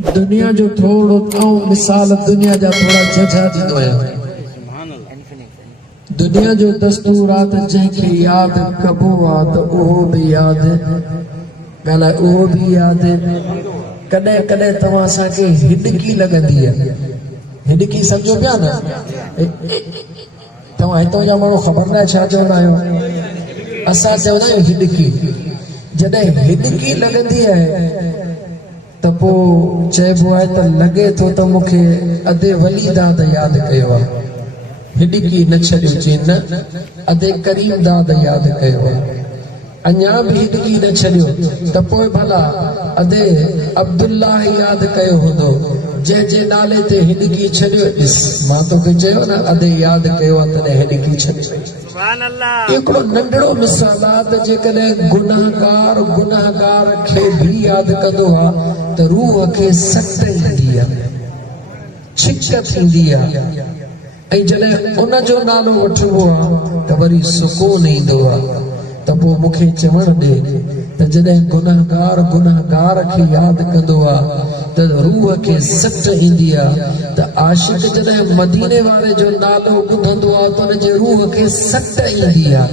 दुनिया जो थोड़ो मिसाल दुनिया जा थोड़ा जजा दींदो आहियां। दुनिया जो दस्तूरात जंहिंखे याद कबो आहे त उहो बि याद ॻाल्हाए उहो बि याद। कॾहिं कॾहिं तव्हां असांखे हिॾकी लॻंदी आहे। हिॾकी सम्झो पिया न? तव्हां हितां जा माण्हू ख़बर न आहे छा चवंदा आहियो। असां चवंदा आहियूं हिॾकी। जॾहिं हिॾकी लॻंदी आहे त पोइ चइबो आहे त लॻे थो त मूंखे अदे वली दाद यादि कयो आहे। हिॾकी न छॾियो चई न अदे करीम दाद यादि कयो आहे। अञा बि हिॾकी न छॾियो त पोइ भला अदे अब्दुल्लाह यादि कयो हूंदो जंहिंजे नाले ते हिॾकी छॾियो। ॾिस मां तोखे चयो न अदे यादि कयो आहे तॾहिं हिॾकी छॾियो। हिकिड़ो नंढड़ो मिसाल आहे त जेकॾहिं गुनाहगार खे बि यादि कंदो आहे त रूह खे सट ईंदी आहे, छिक थींदी आहे। ऐं जॾहिं उन जो नालो वठिबो आहे त वरी सुकून ईंदो आहे। त पोइ मूंखे चवण ॾे त जॾहिं गुनाहगार खे यादि कंदो आहे त रूह खे सट ईंदी आहे। त आशिक़ जॾहिं मदीने वारे जो नालो ॿुधंदो आहे त हुनजे रूह खे सट ईंदी आहे।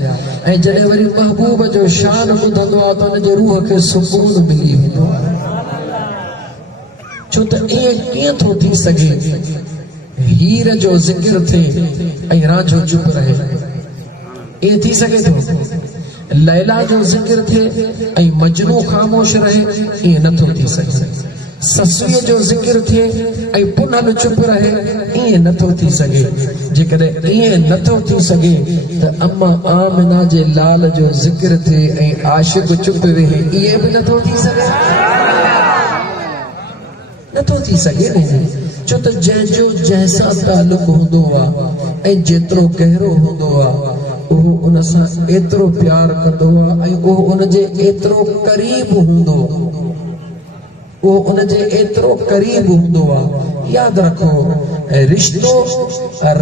ऐं जॾहिं वरी महबूब जो शान ॿुधंदो आहे त हुनजे रूह खे सुकून मिली वेंदो आहे। छो त ईअं कीअं थो थी सघे हीर जो ज़िक्र थिए ऐं रांझो चुप रहे? ईअं थी सघे थो? लैला जो ज़िक्र थिए ऐं मजनू ख़ामोश रहे? ईअं नथो थी सघे। ससुअ जो ज़िक्र थिए ऐं पुनल चुप रहे? ईअं नथो थी सघे। जेकॾहिं ईअं नथो थी सघे त अम्मा आमिना जे लाल जो ज़िक्र थिए ऐं आशिक़ चुप रहे? ईअं बि नथो थी सघे। नथो थी सघे न। छो त जंहिंजो जंहिंसां तालुक हूंदो आहे ऐं जेतिरो गहरो हूंदो आहे उहो उन सां एतिरो प्यार कंदो आहे ऐं उहो उनजे एतिरो क़रीब हूंदो आहे। यादि रखो रिश्तो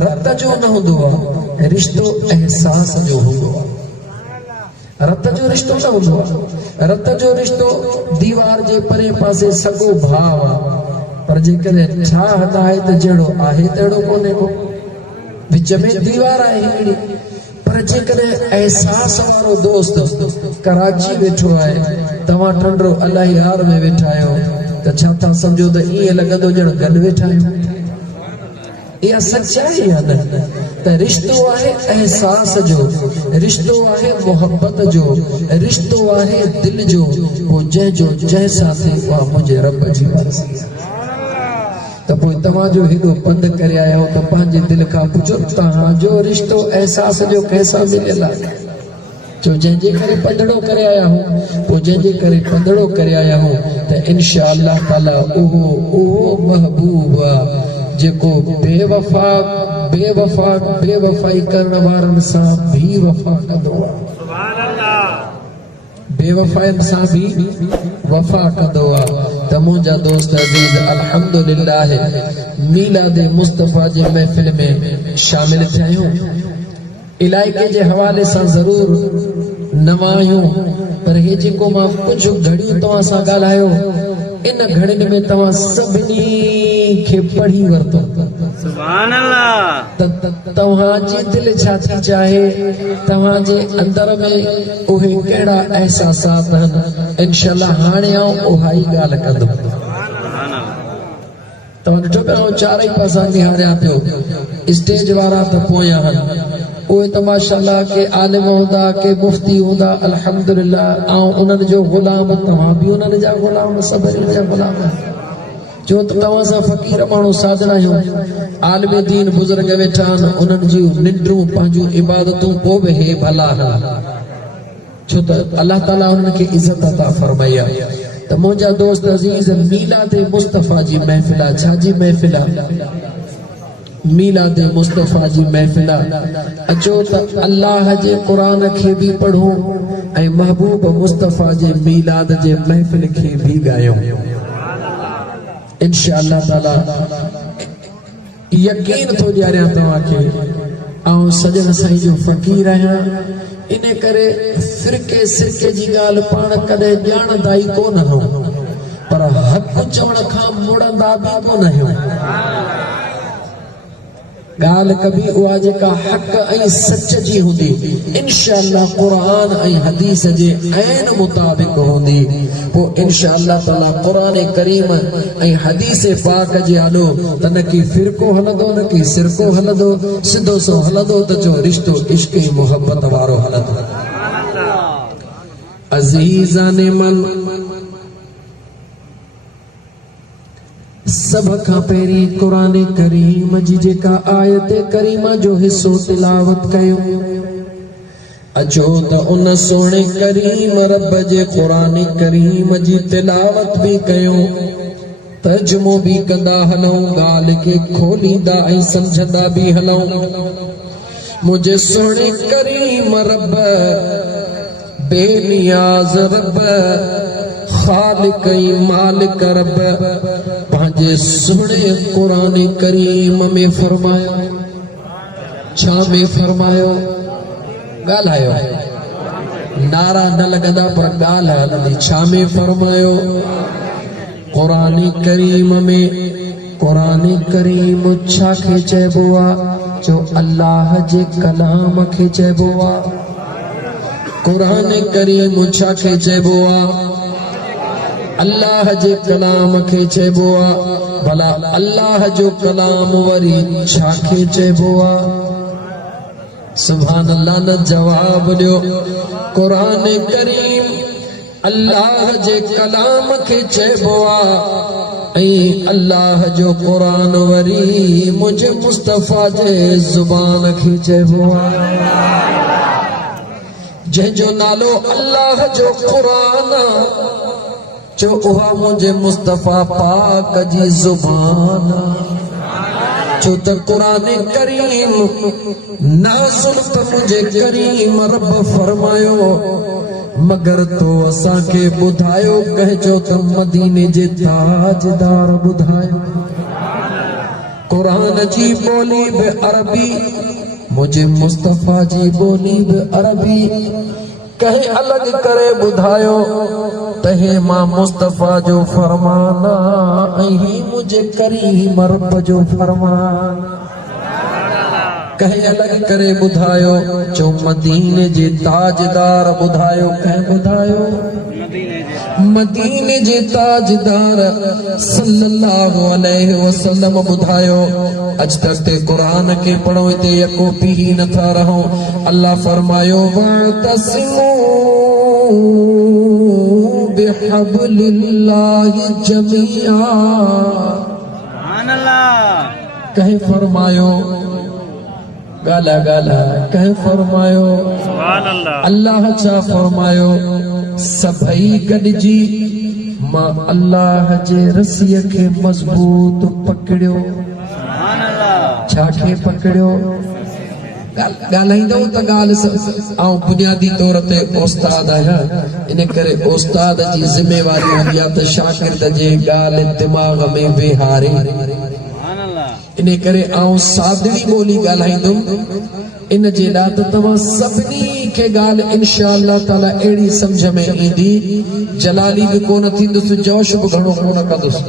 रत जो न हूंदो आहे, रिश्तो एहसास जो हूंदो आहे। रत जो रिश्तो न हूंदो आहे। रत जो रिश्तो दीवार जे परे पासे सॻो भाव आहे, पर जेकॾहिं छा हद आहे त जहिड़ो आहे तहिड़ो कोन्हे को। विच में दीवार आहे हिकिड़ी। पर जेकॾहिं एहसास वारो दोस्त कराची वेठो आहे, तव्हां टंडरो अलाहियार में वेठा आहियो, त छा था सम्झो त ईअं लॻंदो ॼण गॾु वेठा आहियो? इहा सचाई आहे न? त रिश्तो आहे एहसास जो, रिश्तो आहे मोहब्बत जो, रिश्तो आहे दिल जो। पोइ जंहिंजो जंहिंसां थिए उहा मुंहिंजे रब जी मर्ज़ी आहे। त पोइ तव्हांजो हेॾो पंधु करे आया हो त पंहिंजे दिलि खां पुछो तव्हांजो रिश्तो एहसास जो कंहिंसां मिलियल आहे? जो जंहिंजे करे पंधड़ो करे आया हो, पोइ जंहिंजे करे पंधड़ो करे आया हो त इंशा अल्लाह ताला उहो महबूब आहे जेको बेवफाई करण वारनि सां भी वफ़ा कंदो आहे। बेवफाइनि सां भी वफ़ा कंदो आहे। त मुंहिंजा दोस्त अज़ीज़ अल्हम्दुलिल्लाह मीलाद मुस्तफ़ा जे महफ़िल में शामिल थिया आहियूं। इलाइक़े जे हवाले सां ज़रूर नवां आहियूं, पर हे जेको मां कुझु घड़ियूं तव्हां सां ॻाल्हायो इन घड़ियुनि में तव्हां सभिनी खे पढ़ी वरितो। सुभान अल्लाह। तव्हांजी दिलि छा थी चाहे, तव्हांजे अंदर में उहे कहिड़ा एहसासात आहिनि, इंशाअल्लाह हाणे आऊं उहा ई ॻाल्हि कंदुमि। तव्हां ॾिठो पिया चारई पासा निहारिया पियो, स्टेज वारा त पोयां आहिनि, उहे त माशाअल्लाह के आलिम हूंदा, के मुफ्ती हूंदा, अल्हम्दुलिल्लाह। ऐं उन्हनि जो ग़ुलाम, तव्हां बि उन्हनि जा ग़ुलाम, सभिनी जा ग़ुलाम। जो त तव्हां सां फ़क़ीर माण्हू साधना आहियूं, आलिम दीन बुज़ुर्ग वेठा आहिनि, उन्हनि जूं निंड्रूं पंहिंजूं इबादतूं पोइ बि हे भला आहिनि, छो त अल्लाह ताला उन्हनि खे इज़त अता फरमाई आहे। त मुंहिंजा दोस्त अज़ीज़ मीलाद मुस्तफ़ा जी महफ़िल आहे। छा जी महफ़िल आहे? मीलाद मुस्तफ़ा जी महफ़िल आहे। अचो त अल्लाह जे क़ुरान खे बि पढ़ूं ऐं महबूब मुस्तफ़ा जे मीलाद जे महफ़िल खे बि ॻायूं। इंशाअल्लाह ताला यकीन थो ॾियारियां तव्हांखे, ऐं सजन साईं जो फ़क़ीर आहियां, इन करे फिरके सिरके जी ॻाल्हि पाण कॾहिं ॼाणंदा ई कोन आहियूं। पर हक़ चवण खां मुड़ंदा बि कोन आहियूं। गाल कभी उहा जेका हक़ ऐं सच जी हूंदी इंशाअल्लाह क़ुरान ऐं हदीस जे ऐन मुताबिक़ हूंदी। पोइ इंशाअल्लाह ताला क़ुरान करीम ऐं हदीस पाक जे हलो त न की फ़िरक़ो हलंदो न की सिरको हलंदो, सिधो सो हलंदो त जो रिश्तो इश्क ऐं मोहब्बत वारो हलंदो। अज़ीज़ान मन, सब खां पहिरीं क़ुरान करीम जी जेका आयत करीमा जो हिस्सो तिलावत कयो। अचो त उन सोने करीम रब जे क़ुरान करीम जी तिलावत भी कयो, तर्जुमो भी कंदा हलूं, गाल के खोलींदा ऐं समझंदा भी हलूं। मुझे सोने करीम रब, बेनियाज रब, खालिक मालिक रब पंहिंजे सुहिणे क़ुरान करीम में फरमायो। छा में फरमायो? ॻाल्हायो, नारा न लॻंदा पर ॻाल्हि हलंदी। छा में फरमायो? क़ुरान करीम में। क़ुरान करीम छा खे चइबो आहे? जो अल्लाह जे कलाम खे चइबो आहे। क़ुरान करीम छा खे चइबो आहे? अल्लाह जे कलाम खे चइबो आहे। भला अल्लाह जो कलाम वरी छा खे चइबो आहे? सुभान अल्लाह न जवाब ॾियो। क़ुरान करीम अल्लाह जे कलाम खे चइबो आहे ऐं अल्लाह जो क़ुरान वरी मुझे मुस्तफ़ा जे ज़ुबान खे चइबो आहे। जंहिंजो नालो अल्लाह जो क़ुरान आहे, जो उहा मुझे मुस्तफ़ा पाक जी ज़ुबान आहे। जो त क़ुरान करीम नाज़िल त मुझे करीम रब फरमायो, मगर तो असां खे ॿुधायो कहजो त मदीने जे ताजदार ॿुधायो। क़ुरान जी ॿोली बि अरबी, मुझे मुस्तफ़ा जी ॿोली बि अरबी। कहीं अलग करे ॿुधायो तहे मां मुस्तफ़ा जो फरमान ऐं मुझे करीम रब जो फरमान। कहीं अलग करे ॿुधायो जो मदीने जे ताजदार ॿुधायो। कंहिं ॿुधायो? मदीने जे ताजदार सल्लल्लाहु अलैहि वसल्लम ॿुधायो। अज तक ते क़ुरान के पढ़ो ते यको पी ही नथा रहो। अल्लाह फरमायो वअतसिमू बिहब्लिल्लाहि जमीआ। सुभान अल्लाह। कहे फरमायो? गाला गाला कहे फरमायो? सुभान अल्लाह। अल्लाह छा फरमायो? सभई गॾिजी मां अल्लाह जे रसीअ खे मज़बूत पकड़ियो। छा खे पकड़ियो? ॻाल्हाईंदो त ॻाल्हि ऐं बुनियादी तौर ते उस्ताद आहियां, इन करे उस्ताद जी ज़िम्मेवारी हूंदी आहे त शागिर्द जे ॻाल्हि दिमाग़ में वेहारे। इन करे आउं सादड़ी ॿोली ॻाल्हाईंदुमि। इन जे लाइ त तव्हां सभिनी खे ॻाल्हि इंशाअल्लाह ताला अहिड़ी सम्झ में ईंदी, जलाली बि कोन थींदुसि, जोश बि घणो कोन कंदुसि।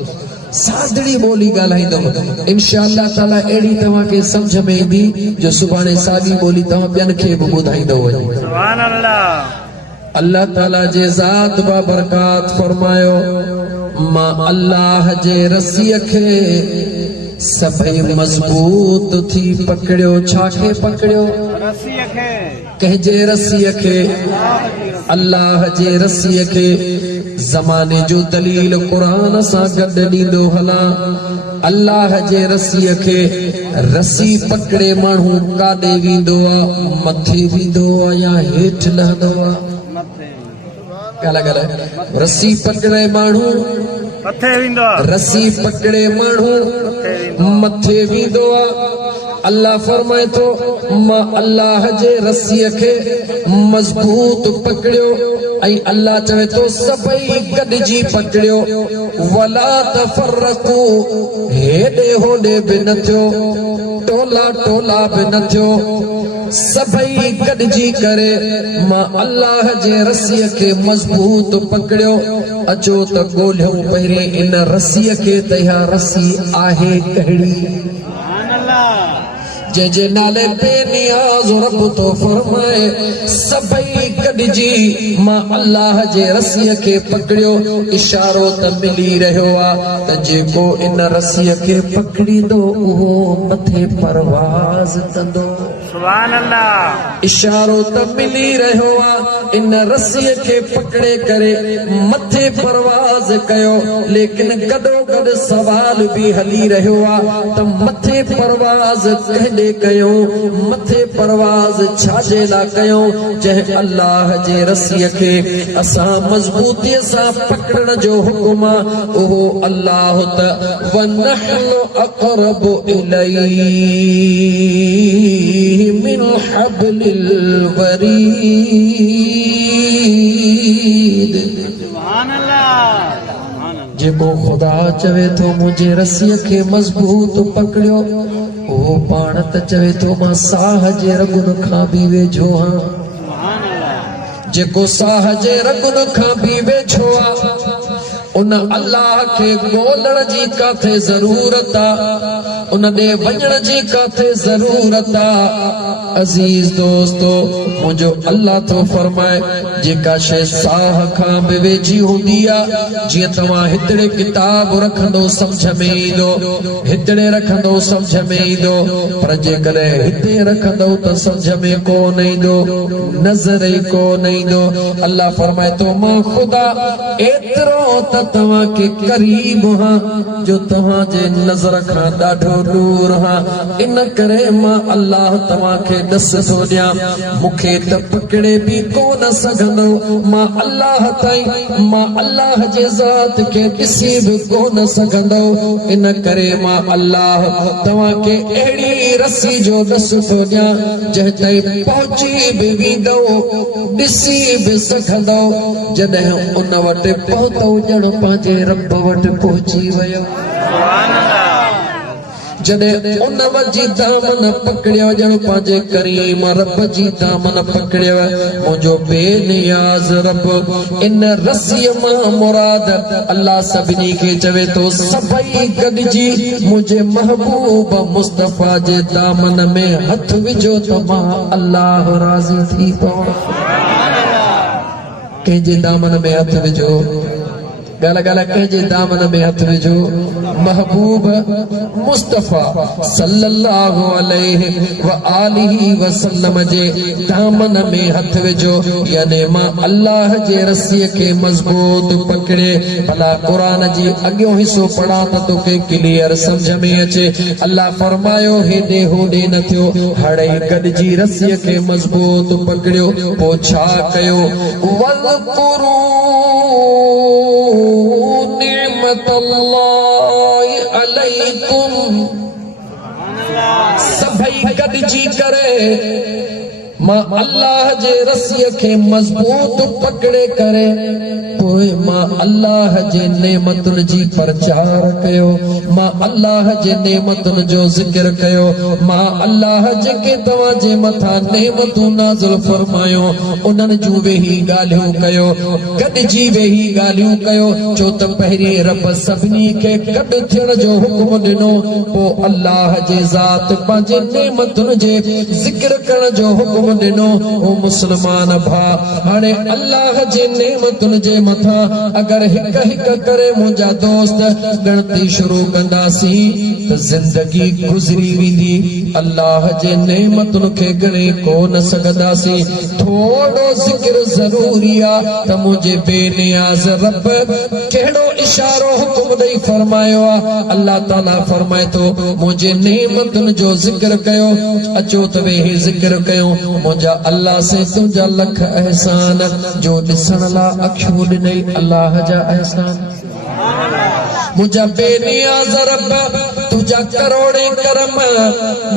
सादड़ी ॿोली ॻाल्हाईंदुमि इंशाअल्लाह ताला, अहिड़ी तव्हांखे सम्झ में ईंदी जो सुभाणे साॻी ॿोली तव्हां ॿियनि खे बि ॿुधाईंदो वञो। सुभान अल्लाह। अल्लाह ताला जे ज़ात बा बरकात फरमायो, मां अल्लाह जे रसीअ खे सभई मज़बूत थी पकड़ियो। छा खे पकड़ियो? रसीअ खे। कंहिंजे रसीअ खे? अल्लाह जे रसीअ खे। ज़माने जो दलील क़ुरान सां गॾु ॾींदो हलां। अल्लाह जे रसीअ खे रसी पकड़े माण्हू काॾे वेंदो आहे? मथे वेंदो आहे या हेठि लहंदो आहे? गाला गाला। रसी पकड़े माण्हू मथे वेंदो आहे। रसी पकड़े माण्हू मथे वेंदो आहे। अल्लाह फरमाए तो मां अल्लाह जे रसीअ खे मज़बूत पकड़ियो ऐं अल्लाह चवे तो सभई गॾिजी पकड़ियो। वला तफरकू, हेॾे होॾे बि न थियो, टोला टोला बि न थियो, सभई गॾिजी करे मां अल्लाह जे रसीअ खे मज़बूत पकड़ियो अचो त ॻोल्हियूं पहिरीं इन रसीअ खे त इहा रसी आहे कहिड़ी जंहिंजे नाले बेनियाज़ रब तो फरमाए सभई गॾिजी मां अल्लाह जे रसीअ खे पकड़ियो इशारो त मिली रहियो आहे त जेको इन रसीअ खे पकड़ींदो उहो मथे परवाज़ कंदो सुभान अल्लाह इशारो त मिली रहियो आहे इन रसीअ खे पकड़े करे मथे परवाज़ कयो लेकिन गॾो गॾु सवाल बि हली रहियो आहे त मथे परवाज़ कहिड़े कयो मथे परवाज़ छाजे ला कयो जंहिं अल्लाह जे रसीअ खे असां मज़बूतीअ सां पकड़ण जो हुकुम आहे उहो अल्लाह त वनहनु अक़रबु इलैहि मिन हब्लिल वरीद सुभान अल्लाह जेको खुदा चवे थो मुंहिंजे रसीअ खे मज़बूत पकड़ियो उहो पाण त चवे थो मां साह जे रगुन खां बि वेझो आहियां जेको साह जे रगुन खां बि वेझो आहे उन अल्लाह खे ॻोल्हण जी काथे ज़रूरत आहे उन ॾे वञण जी काथे ज़रूरत आहे अज़ीज़ दोस्तो मुंहिंजो अल्लाह थो फरमाए जेका शइ साह खां बि वेझी हूंदी आहे जीअं तव्हां हिकिड़े किताब रखंदो सम्झ में ईंदो हिकिड़े रखंदो सम्झ में ईंदो पर जेकॾहिं हिते रखंदो त सम्झ में कोन ईंदो नज़र ई कोन ईंदो अल्लाह फरमाए थो मां ख़ुदा एतिरो त तव्हांखे करीब हां जो तव्हांजे नज़र खां ॾाढो दूर हां इन करे मां अल्लाह तव्हांखे ॾस थो ॾियां मूंखे त पकड़े बि कोन सघंदो मां अल्लाह ताईं मां अल्लाह जे ज़ात खे ॾिसी बि कोन सघंदो इन करे मां अल्लाह तव्हांखे अहिड़ी रसी जो ॾस थो ॾियां जंहिं ताईं पहुची बि वेंदो ॾिसी बि सघंदो जॾहिं उन वटि पहुतो ॼण पंहिंजे रब वटि पहुची वियो जॾहिं उन जी दामन पकड़ियो ॼण पंहिंजे करीम रब जी दामन पकड़ियो मुंहिंजो बेनियाज़ रब इन रसीअ मां मुराद अल्लाह सभिनी खे चवे थो सभई गॾिजी मुंहिंजे महबूब मुस्तफ़ा जे दामन में हथ विझो त मां अल्लाह राज़ी थी पवां कंहिंजे दामन में हथ विझो गाला गाला कंहिंजे दामन में हथ विझो महबूब मुस्तफ़ा सल्लल्लाहु अलैहि व आलिहि वसल्लम जे दामन में हथ विझो यानी मां अल्लाह जे रसीअ खे मज़बूत पकड़े भला क़ुरान जी अॻियों हिसो पढ़ा त तोखे क्लियर सम्झ में अचे अल्लाह फरमायो हेॾे होॾे न थियो हाणे गॾिजी रसीअ खे मज़बूत पकड़ियो पोइ छा कयो वज़कुरू निअमतल्लाहि अलैकुम सभई गॾिजी करे मां अल्लाह जे रसीअ खे मज़बूत पकड़े करे पोइ मां अल्लाह जे नेमतुनि जी प्रचार कयो मां अल्लाह जे नेमतुनि जो ज़िक्र कयो मां अल्लाह जेके तव्हां जे मथां नेमतूं नाज़िल फरमायो उन्हनि जूं वेही ॻाल्हियूं कयो गॾिजी वेही ॻाल्हियूं कयो छो त पहिरीं रब सभिनी खे गॾु थियण जो हुकुम ॾिनो पोइ अल्लाह जे ज़ात पंहिंजे नेमतुनि जे ज़िक्र करण जो हुकुम ॾिनो ओ मुस्लमान भाउ हाणे अल्लाह जे नेमतुनि जे मथां अगर हिक हिक करे मुंहिंजा दोस्त गणती शुरू कंदासीं त ज़िंदगी गुज़री वेंदी अल्लाह जे नेमतुनि खे ॻणे कोन सघंदासीं थोरो ज़िक्र ज़रूरी आहे त मुंहिंजे बेनियाज़ रब कहिड़ो इशारो हुकुम ॾेई फरमायो आहे अल्लाह ताला फरमाए थो मुंहिंजे नेमतुनि जो ज़िक्र कयो अचो त वेही ज़िक्र कयो मुंहिंजा अल्लाह से तुंहिंजा लख एहसान जो ॾिसण लाइ अखियूं ॾिनई अल्लाह जा एहसान मुंहिंजा बेनियाज़ रब तुझा करोड़े करम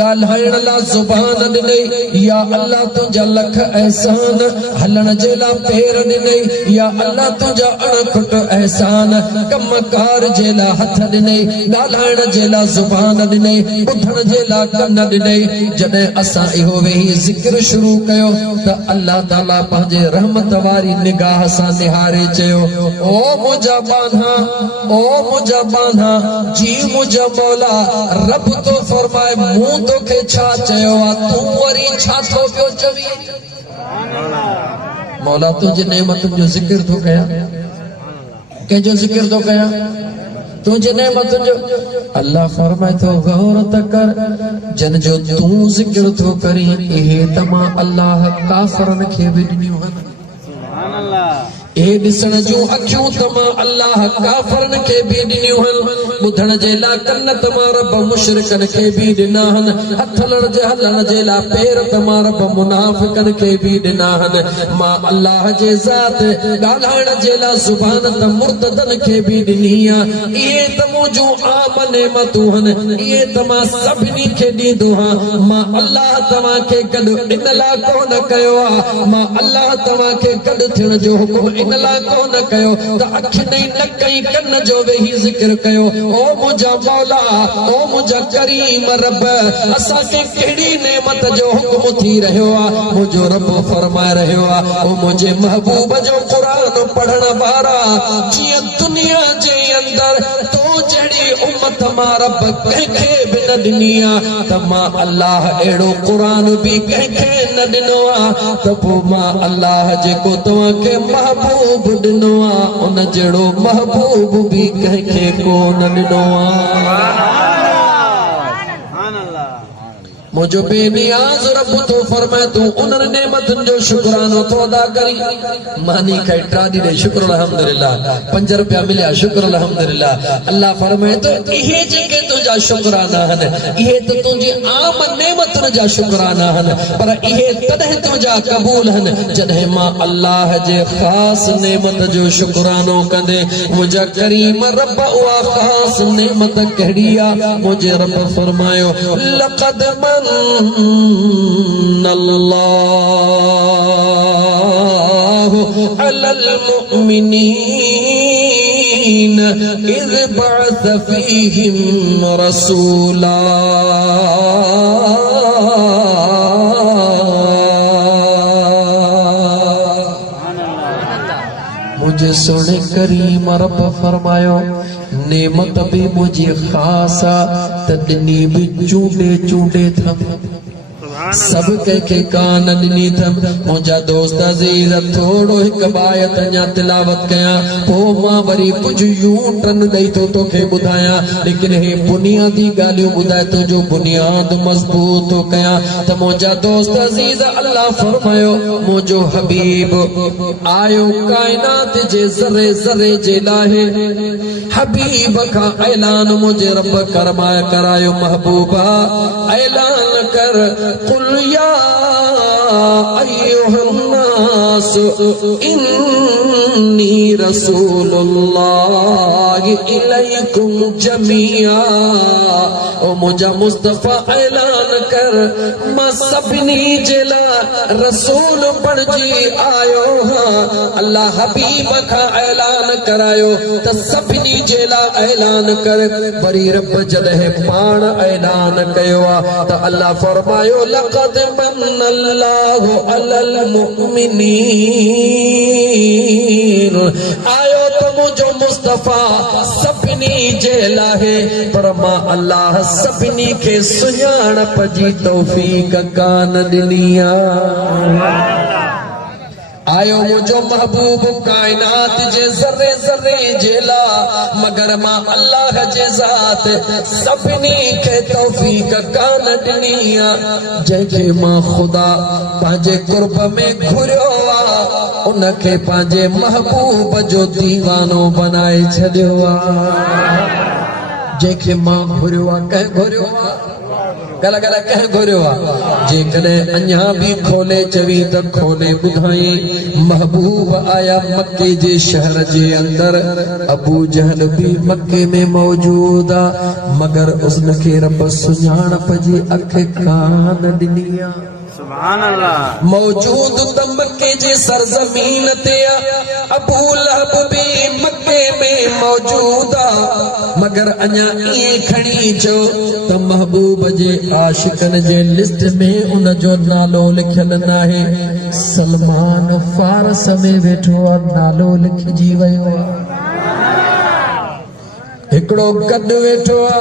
ॻाल्हाइण ला ज़ुबान ॾिनई या अल्लाह तुझा लख एहसान हलण जे ला पेर ॾिनई या अल्लाह तुझा अणखुट एहसान कमकार जे ला हथ ॾिनई ॻाल्हाइण जे ला ज़ुबान ॾिनई ॿुधण जे ला कन ॾिनई जॾहिं असां इहो वेही ज़िक्र शुरू कयो त अल्लाह ताला पंहिंजे रहमत वारी निगाह सां निहारे चयो ओ मुंहिंजा बान्हा ओ मुंहिंजा बान्हा जी मुंहिंजा मौला रब तो फरमाए मूं तोखे छा चयो आहे तूं वरी छा थो पियो चवी मौला तुंहिंजी नेमतुनि जो ज़िक्र थो कयां कंहिंजो ज़िक्र थो कयां तुझे नेमतुनि जो अल्लाह फरमाए थो गौर त कर जन जो तूं ज़िक्र थो करी इहे तमां अल्लाह काफ़रनि खे बि ॾिनियूं आहिनि सुभान अल्लाह ए ॾिसण जूं अखियूं तमां अल्लाह काफ़रनि खे बि ॾिनियूं आहिनि ॿुधण जे लाइ कन तमां रब मुशरिकनि खे बि ॾिना आहिनि हथलण जे हलण जे लाइ पेर तमां रब मुनाफ़िकनि खे बि ॾिना आहिनि मां अल्लाह जे ज़ात ॻाल्हाइण जे लाइ ज़ुबान त मुर्तदनि खे बि ॾिनी आहे इहे तमो जूं आम नेमतूं आहिनि इहे तमां सभिनी खे ॾींदो आहियां मां अल्लाह तव्हांखे गॾु इन लाइ कोन कयो आहे मां अल्लाह तव्हांखे गॾु थियण जो हुकुम इन लाइ कोन कयो त अखियुनि न कई कन जो वेही ज़िक्र कयो ओ मुंहिंजा मौला ओ मुंहिंजा करीम रब असांखे कहिड़ी नेमत जो हुकुम थी रहियो आहे मुंहिंजो रब फरमाए रहियो आहे ओ मुंहिंजे महबूब जो क़ुरान पढ़ण वारा जीअं दुनिया जे अंदरि तो जहिड़ी उम्मत मां रब कंहिंखे बि न ॾिनी आहे त मां अल्लाह अहिड़ो क़ुरान बि कंहिंखे न ॾिनो आहे त पोइ मां अल्लाह जेको तव्हांखे महबूब ॾिनो आहे उन जहिड़ो महबूब बि कंहिंखे कोन ॾिनो आहे मुझो बेनियाज़ रब तो फरमाए तू उन नेमतुनि जो शुक्रानो तो अदा करी मानी खाई ट्राडी दे शुक्र अल्हम्दुलिल्लाह 5 रुपया मिलिया शुक्र अल्हम्दुलिल्लाह अल्लाह फरमाए तो इहे जेके तुझा शुक्राना हन इहे तो तुझी आम नेमतुनि जा शुक्राना हन पर इहे तॾहिं तुझा क़बूल हन जॾहिं मां अल्लाह जे ख़ास नेमत जो शुक्रानो कंदे मुंहिंजा करीम रब उहा ख़ास नेमत कहिड़ी आहे मुंहिंजे रब फरमायो लक़द अल्लाहु अलल मुमिनीन इज़ बअस फ़ीहिम रसूला मुझे सोने करीम रब फरमायो नेमत भी मुझे खासा तदनी भी चूंडे चूंडे थम सब के कान ॾिनी थम मुंहिंजा दोस्त अज़ीज़ थोड़ो हिकु बायत अञा तिलावत कयां पोइ मां वरी कुझु यूं टन ॾेई थो तोखे ॿुधायां लेकिन हे बुनियादी ॻाल्हियूं ॿुधाए तुंहिंजो बुनियाद मज़बूत थो कयां त मुंहिंजा दोस्त अज़ीज़ अल्लाह फरमायो मुंहिंजो हबीब आयो काइनात जे ज़रे ज़रे जे लाहे हबीब खां ऐलान मुंहिंजे रब करमाए करायो महबूबा ऐलान कर कुल या अय्युहन्नास इन्नी रसूलुल्लाह इलैकुम जमीआ ओ मुंहिंजा मुस्तफ़ा ऐलान कर मां सभिनी जे लाइ रसूल बणिजी आयो हां अल्लाह हबीब खां ऐलान करायो त सभिनी जे लाइ ऐलान कर वरी रब जॾहिं पाण ऐलान कयो आहे त अल्लाह फरमायो लक़द मन्नल्लाहु अलल मुमिनीन आयो त मुंहिंजो मुस्तफ़ा सभिनी जे लाइ पर मां अल्लाह सभिनी खे सुञाणप जी तौफ़ीक़ कान ॾिनी आयो मुझो महबूब कायनात जे ज़रे ज़रे जे ला मगर मां अल्लाह जे ज़ात सभिनी खे तौफ़ीक़ कान ॾिनी जंहिंखे मां ख़ुदा पंहिंजे कुर्ब में घुरियो आहे उनखे पंहिंजे महबूब जो दीवानो बनाए छॾियो आहे जंहिंखे मां घुरियो आहे कंहिं घुरियो आहे गला गला कह घुरियो आ जेकॾहिं अञा बि खोले चवी त खोले ॿुधाई महबूब आया मक्के जे शहर जे अंदर अबू जहल भी मक्के में मौजूद आ मगर उसनखे रब सुञाणप जी अख कान ॾिनी आ सुभान अल्लाह मौजूद त मक्के जे सरजमीन ते अबू लहब भी मक्के में मौजूद आ मगर अञा इए खणी चो त महबूब जे आशिकन जे लिस्ट में उन जो नालो लिखियल नाहे सलमान फारस में वेठो आ नालो लिखजी वयो आ हिकड़ो गद वेठो आ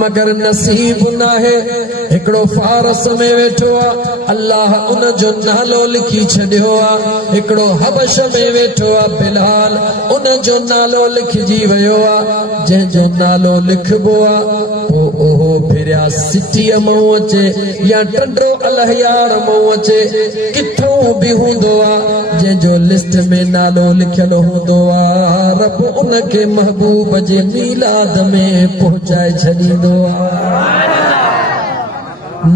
मगर नसीब नाहे हिकड़ो फारस में वेठो आ अल्लाह उन जो नालो लिखी छॾियो आ हिकड़ो हबश में वेठो आ बिलाल उन जो नालो लिखजी वयो आ जंहिंजो नालो लिखबो आ ओ ओहो फिरिया सिटीअ मां अचे या टंडो अलहयार मां अचे किथों बि हूंदो आ जंहिंजो लिस्ट में नालो लिखियल हूंदो आ रब उनखे महबूब जे मीलाद में पहुचाए छॾींदो आ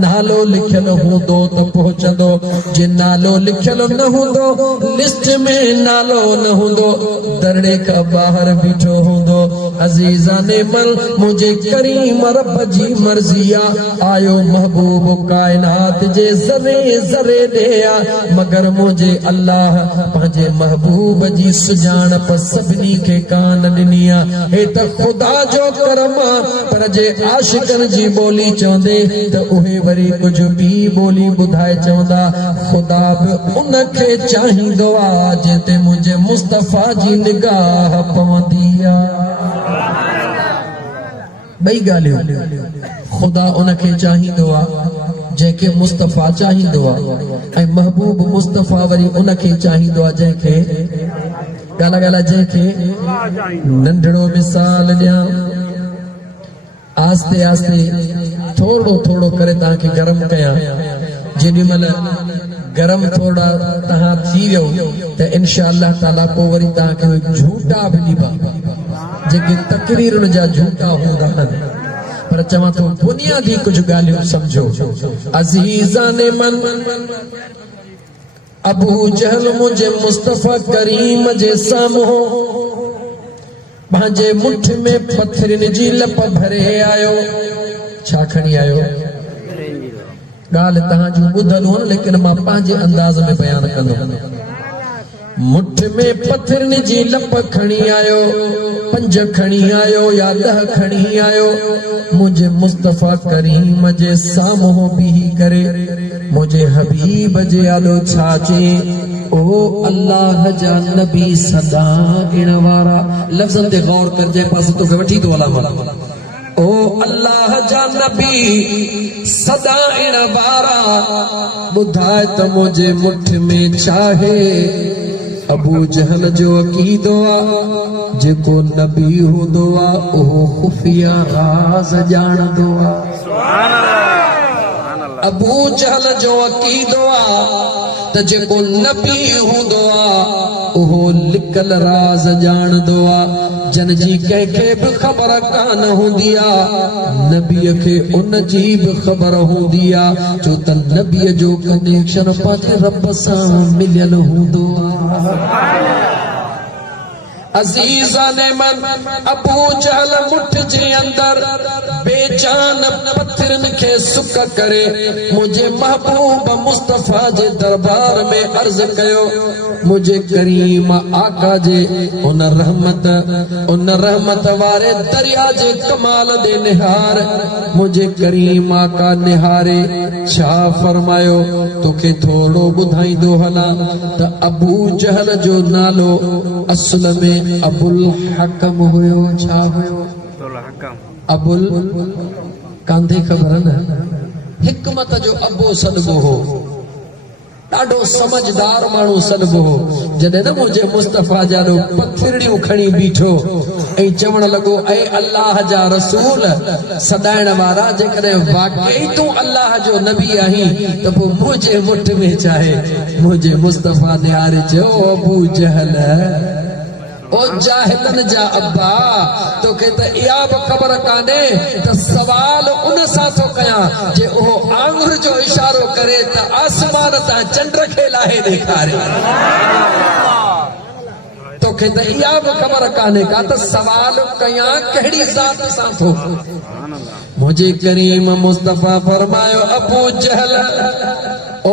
नालो लिखियल हूंदो त पहुचंदो जे नालो लिखियल न हूंदो लिस्ट में नालो न हूंदो दरड़े खां ॿाहिरि बीठो हूंदो अज़ीज़ाने मल मुंहिंजे करीम रब जी मर्ज़ी आ आयो महबूब काइनात जे ज़रे ज़रे ॾे आ मगर मुंहिंजे अल्लाह पंहिंजे महबूब जी सुञाणप सभिनी खे कान ॾिनी आ हे त ख़ुदा जो करम आ पर जे आशिकनि जी ॿोली चवंदे त उहे वरी कुछ भी बोली बुधाए चवंदा खुदा भी उनखे चाहींदो आ जेते मुझे मुस्तफा जी निगाह पवंदी आ ॿई ॻाल्हियूं खुदा उनखे चाहींदो आ जंहिंखे मुस्तफा चाहींदो आ ऐं महबूब मुस्तफा वरी उनखे चाहींदो आ जंहिंखे ॻाल्हि ॻाल्हि जंहिंखे नंढड़ो मिसाल ॾियां आस्ते आस्ते थोड़ो थोड़ो करे ताके गरम कया जेडी मल गरम थोड़ा तहां थी वियो त इंशाअल्लाह ताला को वरी ताके झूठा भी ॾिबा जेके तकरीरुन जा झूठा हूंदा पर चवां तो बुनियादी कुछ ॻाल्हियूं समझो अज़ीज़ाने मन अबू जहल मुझे मुस्तफा करीम जे साम्हूं पंहिंजे मुठ में पत्थरनि जी लप भरे आयो छा खणी आयो ॻाल्हि तहां जूं ॿुधल हुन लेकिन मां पंहिंजे अंदाज़ में बयान कंदुमि मुठ में पत्थरनि जी लप खणी आयो 5 खणी आयो या 10 खणी आयो मुझे मुस्तफा करीम जे साम्हूं बीही करे मुझे हबीब जे आलो छा चई ओ अल्लाह जा नबी सदा इन वारा लफ्ज़न ते गौर कर जे पास तो वठी तो वाला ओ अल्लाह जा नबी सदा इन वारा बुधाए त मुझे मुठ में चाहे अबू जहल जो अकीदो आ जेको नबी हूंदो आ ओ खुफिया राज ॼाणदो आ सुभान अल्लाह अबू जहल जो अकीदो आ त जेको नबी हूंदो आ ओहो लिकल राज ॼाणदो आ जन जी कंहिंखे बि ख़बर कान हूंदी आ नबीअ खे उन जी बि ख़बर हूंदी आ छो त नबीअ जो कनेक्शन पंहिंजे रब सां मिलियल हूंदो आ अज़ीज़ाने मन अबू जहल मुठ जे अंदर बेजान पत्थरन के सुक करे मुझे महबूब मुस्तफा जे दरबार में अर्ज कयो मुझे करीम आका जे उन रहमत वारे दरिया जे कमाल दे निहार मुझे करीम आका निहारे छा फरमायो तोखे थोड़ो ॿुधाईंदो हला त अबू जहल जो नालो असल में अबुल हकम हुयो छा हुयो अबुल कांधे ख़बर न हिकमत जो अबो सदबो हो ॾाढो समझदार माण्हू सदबो हो जॾहिं न मुझे मुस्तफा जा पत्थरियूं खणी बीठो ऐं चवण लॻो ऐ अल्लाह जा रसूल सदाइण वारा जेकॾहिं वाकई तूं अल्लाह जो नबी आहीं त पोइ मुंहिंजे मुठ में चाहे मुंहिंजे मुस्तफा निहारे चयो अबू जहल ओ जाहिलन जा अब्बा तोखे त इहा बि ख़बर कान्हे त सवाल उन सां थो कयां जे उहो आंगुर जो इशारो करे त आसमान तां चंड खे लाहे ॾेखारे तोखे त इहा बि ख़बर कान्हे का त सवाल कयां कहिड़ी ज़ात सां थो मुझे करीम मुस्तफा फरमायो अबू जहल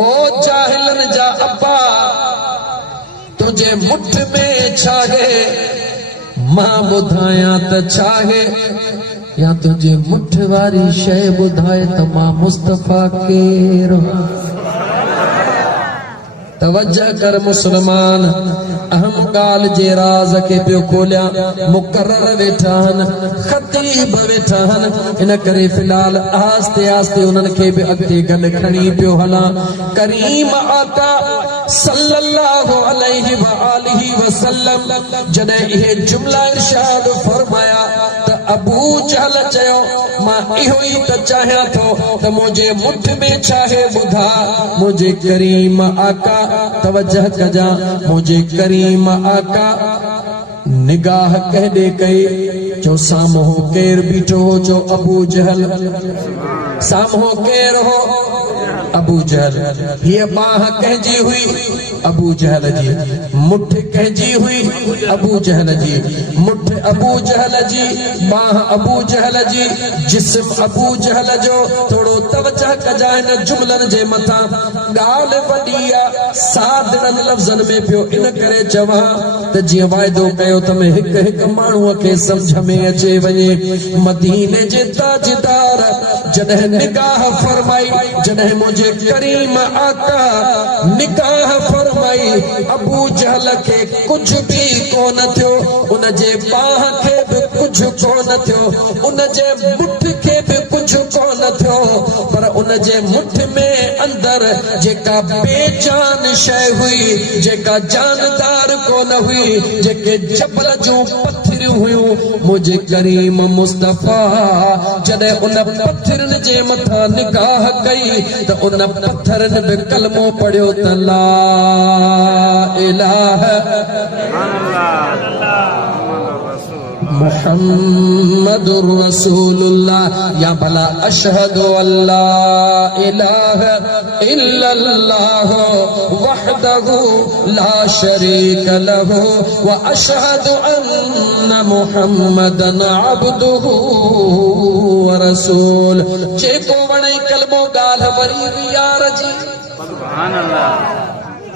ओ जाहिलन जा अब्बा तुझे मुठ में छाहे मां ॿुधायां त छाहे या तुझे मुठ वारी शइ ॿुधाए त मां मुस्तफा केर तवज्जो कर मुसलमान अहम ॻाल्हि जे राज़ खे पियो खोलिया मुकर्रर वेठा आहिनि ख़तीब वेठा आहिनि इन करे फ़िलहाल आस्ते आस्ते उन्हनि खे बि अॻिते गॾु खणी पियो हलां करीम आका सल्लल्लाहु अलैहि व आलिहि वसल्लम जॾहिं इहे जुमला इरशाद फरमाया त अबू जहल चयो मां इहो ई त चाहियां थो त मुंहिंजे मुठ में छाहे ॿुधा मुंहिंजे करीम आका तवज्जो कजा मुझे करीम आका निगाह कहदे कई जो सामो केर बीठो हो जो अबू जहल सामो केर हो अबू जहल ये बाह कहजी हुई अबू जहल जी मुठ कहजी हुई अबू जहल जी मुठ अबू जहल जी बाह अबू जहल जी जिस्म अबू जहल जो थोड़ो तवज्जो कजा इन जुमलन जे मथा गाल वडिया सादरन लफ्ज़न में पियो इन करे चवा त जीअं वाइदो कयो त में हिक हिक माण्हूअ खे समझ में अचे वञे मदीने जे ताजदार जॾहिं निगाह फरमाई जॾहिं मुझे करीम आका निगाह फरमाई अबू जहल के कुछ भी कोन थियो उन जे बाह के भी कुछ कोन थियो उन जे मुठ के भी कुछ कोन थियो पर उन जे मुठ में अंदर जेका बेजान शय हुई जेका जानदार कोन हुई जेके जबल जो पत्थर हुयूं मुझे करीम मुस्तफा जॾहिं उन पत्थरनि जे मथां निगाह कई त उन पत्थरनि बि कलमो पढ़ियो त ला इलाहा मुहम्मदुर रसूलुल्लाह या भला अशहदु अल्ला इलाहा इल्लल्लाह वहदहु ला शरीक लहु व अशहदु अन्न मुहम्मदन अब्दुहु व रसूल जेको वणे कलमो ॻाल्हि वरी यार जी सुभान अल्लाह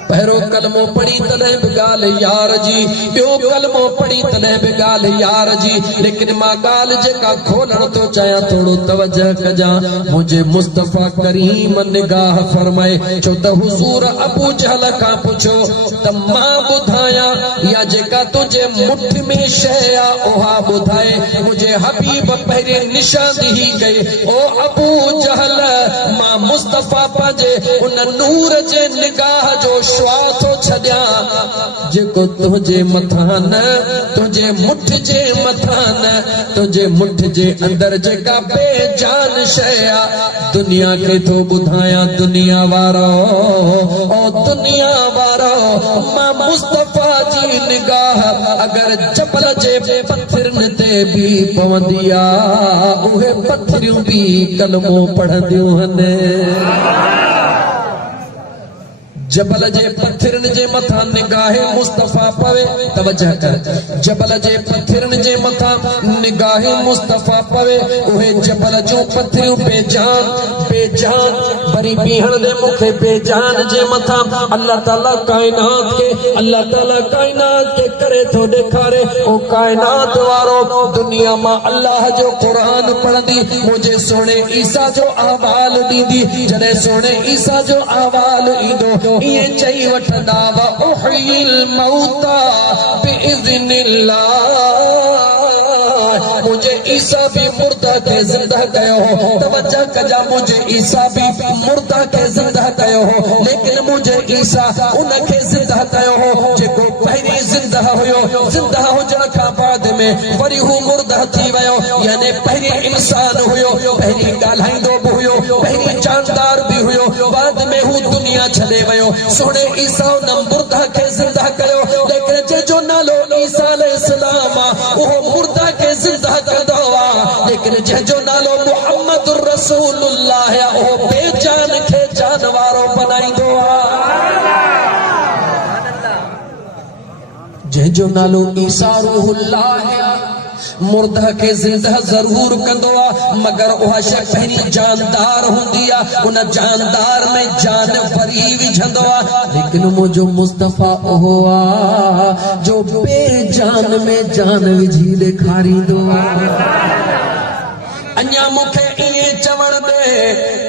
पहिरो कलमो पढ़ी तॾहिं बि ॻाल्हि यार जी ॿियो कलमो पढ़ी तॾहिं बि ॻाल्हि यार जी लेकिन मां ॻाल्हि जेका खोलण थो चाहियां थोरो तवज्जो कजां मुंहिंजे मुस्तफा करीम निगाह फरमाए छो त हुज़ूर अबू जहल खां पुछो त मां ॿुधायां या जेका तुंहिंजे मुठ में शइ आहे उहा ॿुधाए मुंहिंजे हबीब पहिरें निशानी कई ओ अबू जहल मां मुस्तफा पंहिंजे उन नूर जे निगाह जो थो छॾियां जेको तुंहिंजे मथां न तुंहिंजे मुठ जे मथां न तुंहिंजे मुठ जे अंदर जेका बेजान शइ आहे दुनिया खे थो ॿुधायां दुनिया वारो ओ दुनिया वारो मां मुस्तफा जी निगाह अगर जबल जे पत्थरनि ते बि पवंदी आहे उहे पत्थरियूं बि कलमो पढ़ंदियूं आहिनि जबल जे पत्थरनि जे मथां निगाह मुस्तफा पवे तवज्जो कर जबल जे पत्थरनि जे मथां निगाह मुस्तफा पवे उहे जबल जो पत्थरियूं बेजान वरी बीहण दे मुखे बेजान जे मथां अल्लाह ताला कायनात के करे थो ॾेखारे ओ कायनात वारो दुनिया मां अल्लाह जो क़ुरान पढ़ंदी मुझे सोने ईसा जो अहवाल ॾींदी जॾहिं सोने ईसा जो अहवाल ईंदो ये चई वठंदा व उहिल मौता बिइज़्निल्लाह मुझे ईसा भी मुर्दा के जिंदा कयो हो तवज्जो कजा मुझे ईसा भी मुर्दा के जिंदा कयो हो लेकिन मुझे ईसा उन के जिंदा कयो हो जेको पहिरीं जिंदा हुयो जिंदा हुजण खां बाद में वरी हू मुर्दा थी वियो यानी पहिरीं इंसान हुयो पहिरीं ॻाल्हाईंदो बि हुयो पहिरीं जानदार भी हुयो बाद में हू दुनिया छॾे वियो सोने ईसा उन मुर्दा के जिंदा कयो लेकिन जो नालो ईसा अलैहि लेकिन जंहिंजो नालो मुहम्मद रसूलुल्लाह है ओ बेजान खे जान वारो बनाईंदो आहे। जंहिंजो नालो ईसा रूहुल्लाह है मुर्दा के जिंदा जरूर कंदो आ, मगर उहा शइ पहिरीं जानदार हूंदी आ, उन जानदार में जान वरी विझंदो आ। लेकिन मुंहिंजो मुस्तफ़ा उहो आ जो बेजान में जान विझी ॾेखारींदो आ। अञा मूंखे ईअं चवण दे,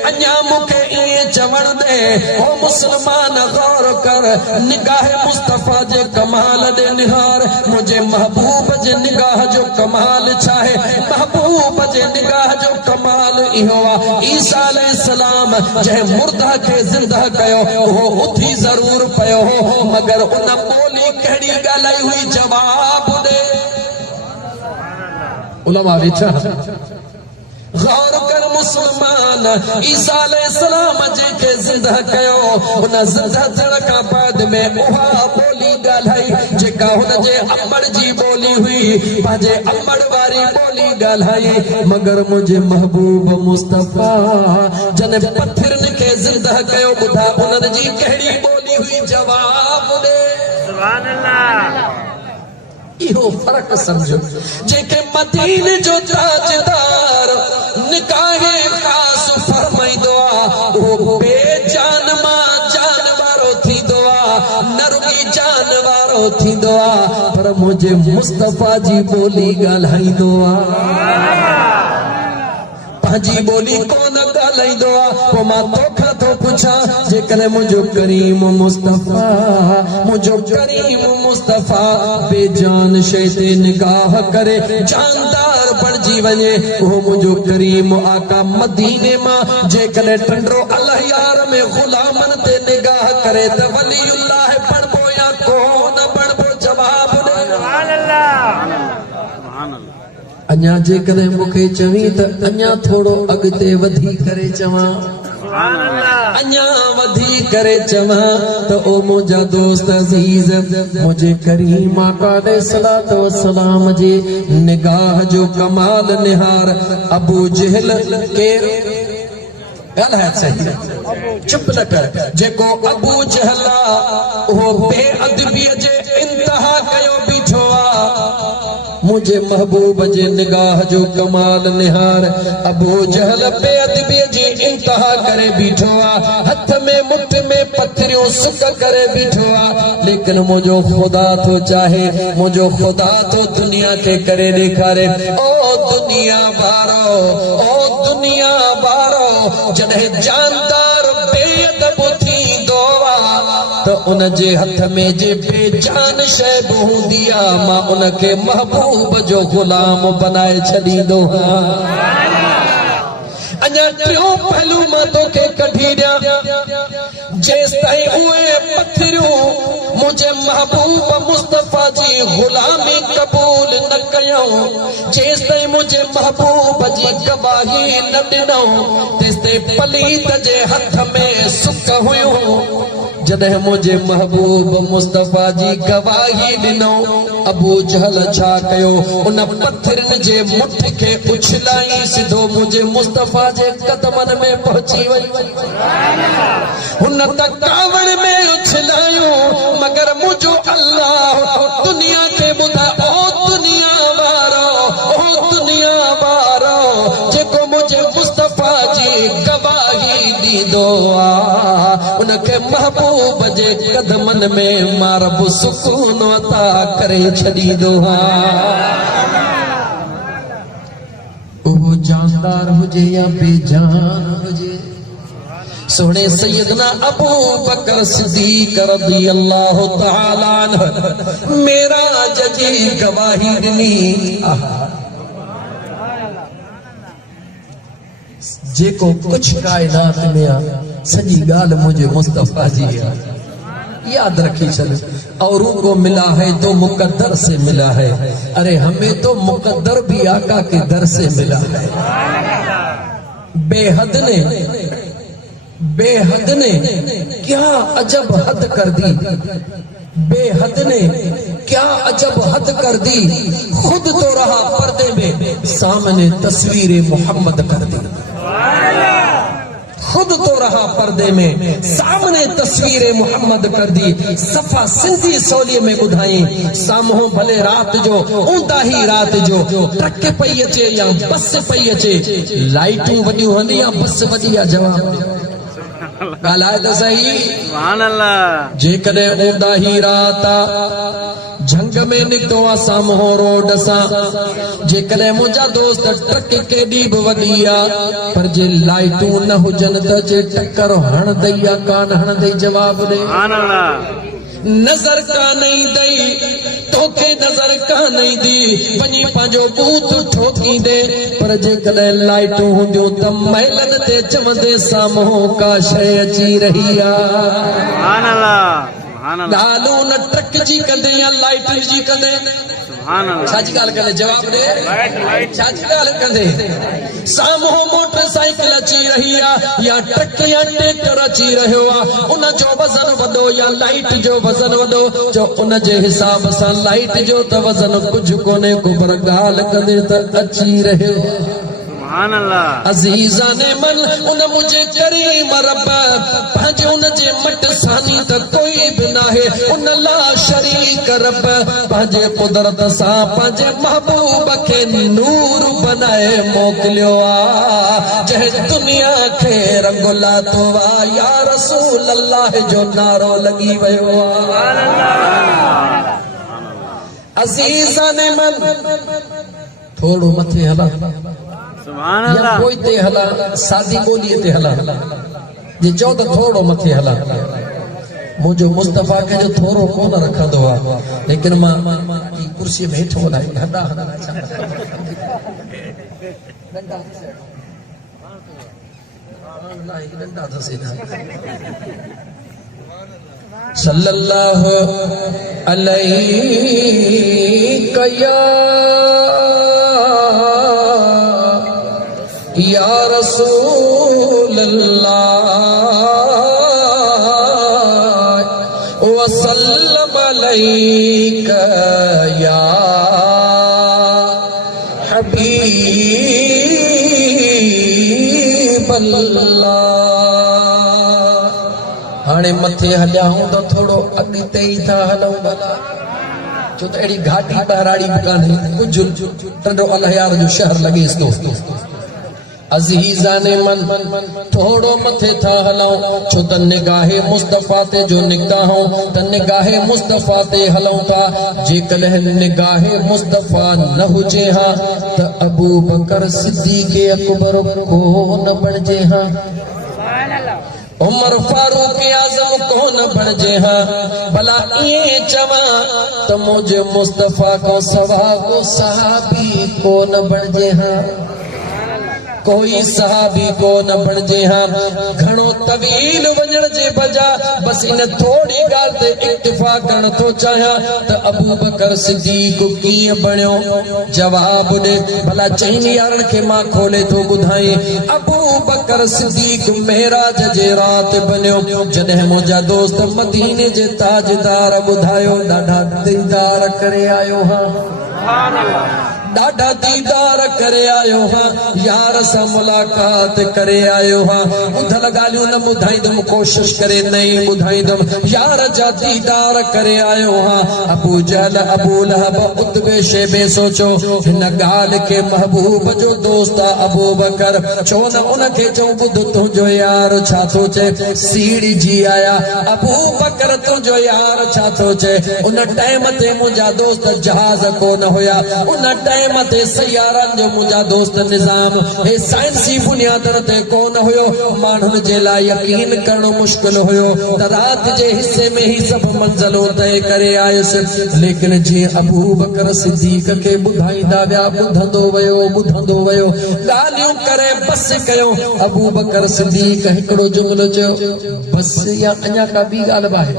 अञा मूंखे ईअं चवण दे, ओ मुसलमान गौर कर, निगाह मुस्तफ़ा जे कमाल दे निहार। मुझे महबूब जे निगाह जो कमाल छा है? महबूब जे निगाह जो कमाल इहो आ, ईसा अलैहिस्सलाम जंहिं मुर्दा खे ज़िंदा कयो उहो उथी ज़रूर पियो हो, मगर उन ॿोली कहिड़ी ॻाल्हाई हुई? जवाब ॾे। उलमा वेठा गौर कर मुसलमान, ईसा अलैहिस्सलाम जेके ज़िंदा कयो उन ज़िंदा थियण खां बाद में उहा ॿोली ॻाल्हाई जेका हुन जे अम्बड़ जी ॿोली हुई, पंहिंजे अम्बड़ वारी ॿोली ॻाल्हाई। मगर मुंहिंजे महबूब मुस्तफ़ा जॾहिं पत्थरनि खे ज़िंदा कयो, ॿुधा उन्हनि जी कहिड़ी ॿोली हुई? जवाब ॾे। सुभान अल्लाह। इहो फर्क समझो, जेके मदीने जो ताजदार निकाहे खास फरमाईंदो आ, उहो बेजान मां जान वारो थींदो आ, न रुॻी जान वारो थींदो आ, पर मुंहिंजे मुस्तफ़ा जी ॿोली ॻाल्हाईंदो आ। पंहिंजी ॿोली कोन ॻाल्हाईंदो आ। पोइ मां तोखां थो पुछां, जेकॾहिं मुंहिंजो करीम मुस्तफ़ा, मुंहिंजो करीम मुस्तफ़ा बेजान शइ ते निगाह करे जानदार बणिजी वञे, उहो मुंहिंजो करीम आका मदीने मां जेकॾहिं टंडरो अलहयार में ग़ुलामनि ते निगाह करे त वलीउल्लाह बणिबो या कोन बणिबो? जवाब ॾे। अञा जेकॾहिं मूंखे चवीं त अञा थोरो अॻिते वधी करे चवां, अञा वधी करे चवां त ओ मुंहिंजा दोस्त अज़ीज़, मुंहिंजे करीम आका अलैहिस्सलातु वस्सलाम जे निगाह जो कमाल निहार अबू जहल केरु? ॻाल्हाए सही, चुप न कर। जेको अबू जहल आ उहो बेअदबीअ जे इंतहा कयो बीठो आ, मुझे महबूब जे निगाह जो कमाल निहार अबू जहल बेअदबीअ जी इंतहा करे बीठो आ, हथ में मुठ में पत्थरियूं सुक करे बीठो आ। लेकिन मुझो खुदा तो चाहे, मुझो खुदा तो दुनिया के करे ॾेखारे। ओ दुनिया वारो, ओ दुनिया वारो, जॾहिं जानदार बेअदब थींदो आ त उन जे हथ में जे बेजान शइ बि हूंदी आ, मां उनखे महबूब जो गुलाम बनाए छॾींदो आहियां। अञा टियों पहलू मां तोखे कढी ॾियां, जेसिताईं उहे पत्थरियूं मुंहिंजे महबूब मुस्तफ़ा जी गुलामी क़बूल न कयूं, जेसिताईं मुंहिंजे महबूब जी गवाही न ॾिनऊं, तेसिताईं पलीत जे हथ में सुक हुयूं। जॾहिं मुंहिंजे महबूब मुस्तफ़ा जी गवाही ॾिनऊं, अबू जहल छा कयो? उन पत्थरनि जे मुठ खे उछलाई सिधो मुंहिंजे मुस्तफ़ा जे कदमनि में पहुची वई। हुन त कावड़ में उछलायूं, मगर मुंहिंजो अल्लाह दुनिया खे ॿुधा, ओ दुनिया वारो, ओ दुनिया वारो, जेको मुंहिंजे मुस्तफ़ा जी गवाही ॾींदो आ, उनखे महबूब जे कदमनि में मां रब सुकून अता करे छॾींदो आहियां। उहो जानदार हुजे या बेजान हुजे, सोने सैयदना अबू बकर सिद्दीक रज़ी अल्लाह तआला अन्हु मेराज जी गवाही ॾिनी। जेको कुछ कायनात में आ, सॼी ॻाल्हि मुंहिंजे मुस्तफ़ा जी आहे, याद रखी चल। औरों को मिला है तो मुकद्दर से मिला है, अरे हमें तो मुकद्दर भी आका के दर से मिला है। बेहद ने क्या अजब हद कर दी, बेहद ने क्या अजब हद कर दी, खुद तो रहा पर्दे में, सामने तस्वीर मोहम्मद कर दी। खुद तो रहा पर्दे में, सामने तस्वीर मोहम्मद कर दी। सफा सिंधी सोलिए में ॿुधाई, साम्हूं भले रात जो ऊंदा ही रात जो ट्रक पई अचे या बस पई अचे, लाइटूं वॾियूं हली या बस वॾी आहे, जवाब ॻाल्हाए त सही। सुभान अल्लाह। जेकॾहिं ऊंदा ही रात आ, झंग में निकितो आहे साम्हूं रोड सां, जेकॾहिं मुंहिंजा दोस्त ट्रक केॾी बि वॾी आहे, पर जे लाइटूं न हुजनि त जे टक्कर हणंदई या कान हणंदई, जवाब ॾे। नज़र कान ईंदई, तोखे नज़र कान ईंदी, वञी पंहिंजो बूथ ठोकींदे, पर जेकॾहिं लाइटूं हूंदियूं त महलनि ते चवंदे साम्हूं का शइ अची रही आहे। ॻाल्हियूं न ट्रक जी कंदे या लाइट जी कंदे, छाजी ॻाल्हि कंदे, जवाब ॾे, छाजी ॻाल्हि कंदे। साम्हूं मोटरसाइकिल अची रही आहे या ट्रक या ट्रैक्टर अची रहियो आहे, उन जो वज़न वॾो या लाइट जो वज़न वॾो, जो उन जे हिसाब सां लाइट जो त वज़न कुझु कोन्हे को, पर ॻाल्हि कंदे त अची रहियो। अज़ीज़ाने मन उन मुझे करीम रब, पंहिंजे उन जे मट सानी त कोई बि नाहे, उन ला शरीक रब, पंहिंजे कुदरत सां पंहिंजे महबूब खे नूर बनाए मोकिलियो आ, जंहिं दुनिया खे रंग लातो आ, या रसूल अल्लाह जो नारो लॻी वियो आ। अज़ीज़ाने मन थोड़ो मथे हला, या कोई ते हला, सादी ॿोलीअ ते हला, जे चओ त थोड़ो मथे हला। मुंहिंजो मुस्तफ़ा खे जो थोरो कोन रखंदो आहे, लेकिन मां कुर्सीअ में हेठि वधाई हॾा सल्लल्लाहु अलैहि या रसूल अल्लाह वसल्लम अलैका या हबीब अल्लाह। हाणे मथे हलिया हूं त थोड़ो अॻिते ई था हलूं भला, छो त अहिड़ी घाटी बहराड़ी बि कान्हे, कुझु टंडो अलहयार जो शहर लॻेसि थो। अज़ीज़ाने मन थोड़ो मथे था हलूं, छो त निगाहे मुस्तफ़ा ते जो निगाहूं त निगाहे मुस्तफ़ा ते हलूं था। जेकॾहिं निगाहे मुस्तफ़ा न हुजे हा त अबू बकर सिद्दीक़ अकबर कोन बणिजे हा, उमर फारूक आज़म कोन बणिजे हा। भला ईअं चवां त मुंहिंजे मुस्तफ़ा खां सवा को सहाबी कोन बणिजे हा, कोई सहाबी को न बणिजे हा। घणो तवील वञण जे बजा बस इन थोड़ी ॻाल्हि ते इक्तिफा करण थो चाहियां त अबू बकर सिद्दीक़ कीअं बणियो, जवाब ॾे भला। चईं यारनि खे मां खोले थो ॿुधाई, अबू बकर सिद्दीक़ मेराज जे राति बणियो, जॾहिं मुंहिंजा दोस्त मदीने जे ताजदार ॿुधायो ॾाढा दीदार करे आयो हा, ॾाढा दीदार करे आयो हा, यार सां मुलाक़ात करे आयो हा। ॿुधल ॻाल्हियूं न ॿुधाईंदुमि, कोशिश करे नहीं ॿुधाईंदुमि, यार जा दीदार करे आयो हा। अबू जहल अबू लहब उतबे शेबे सोचो हिन ॻाल्हि खे महबूब जो दोस्त आहे अबू बकर, छो न उनखे चऊं ॿुध तुंहिंजो यार छा थो चए, सीड़ी जी आया अबू बकर तुंहिंजो यार छा थो चए। उन टाइम ते मुंहिंजा दोस्त जहाज कोन हुया, उन टाइम ते सयारनि जो मुंहिंजा दोस्त निज़ाम हे साइंसी बुनियादनि ते कोन हुयो, माण्हुनि जे लाइ यकीन करणु मुश्किल हुयो त राति जे हिसे में ही सभु मंज़िलूं तय करे आयुसि। लेकिन जीअं अबू बकर सिद्दीक़ खे ॿुधाईंदा विया ॿुधंदो वियो, ॻाल्हियूं करे बस कयो। अबू बकर सिद्दीक़ हिकिड़ो जुमिलो चयो, बस या अञा का ॿी ॻाल्हि आहे?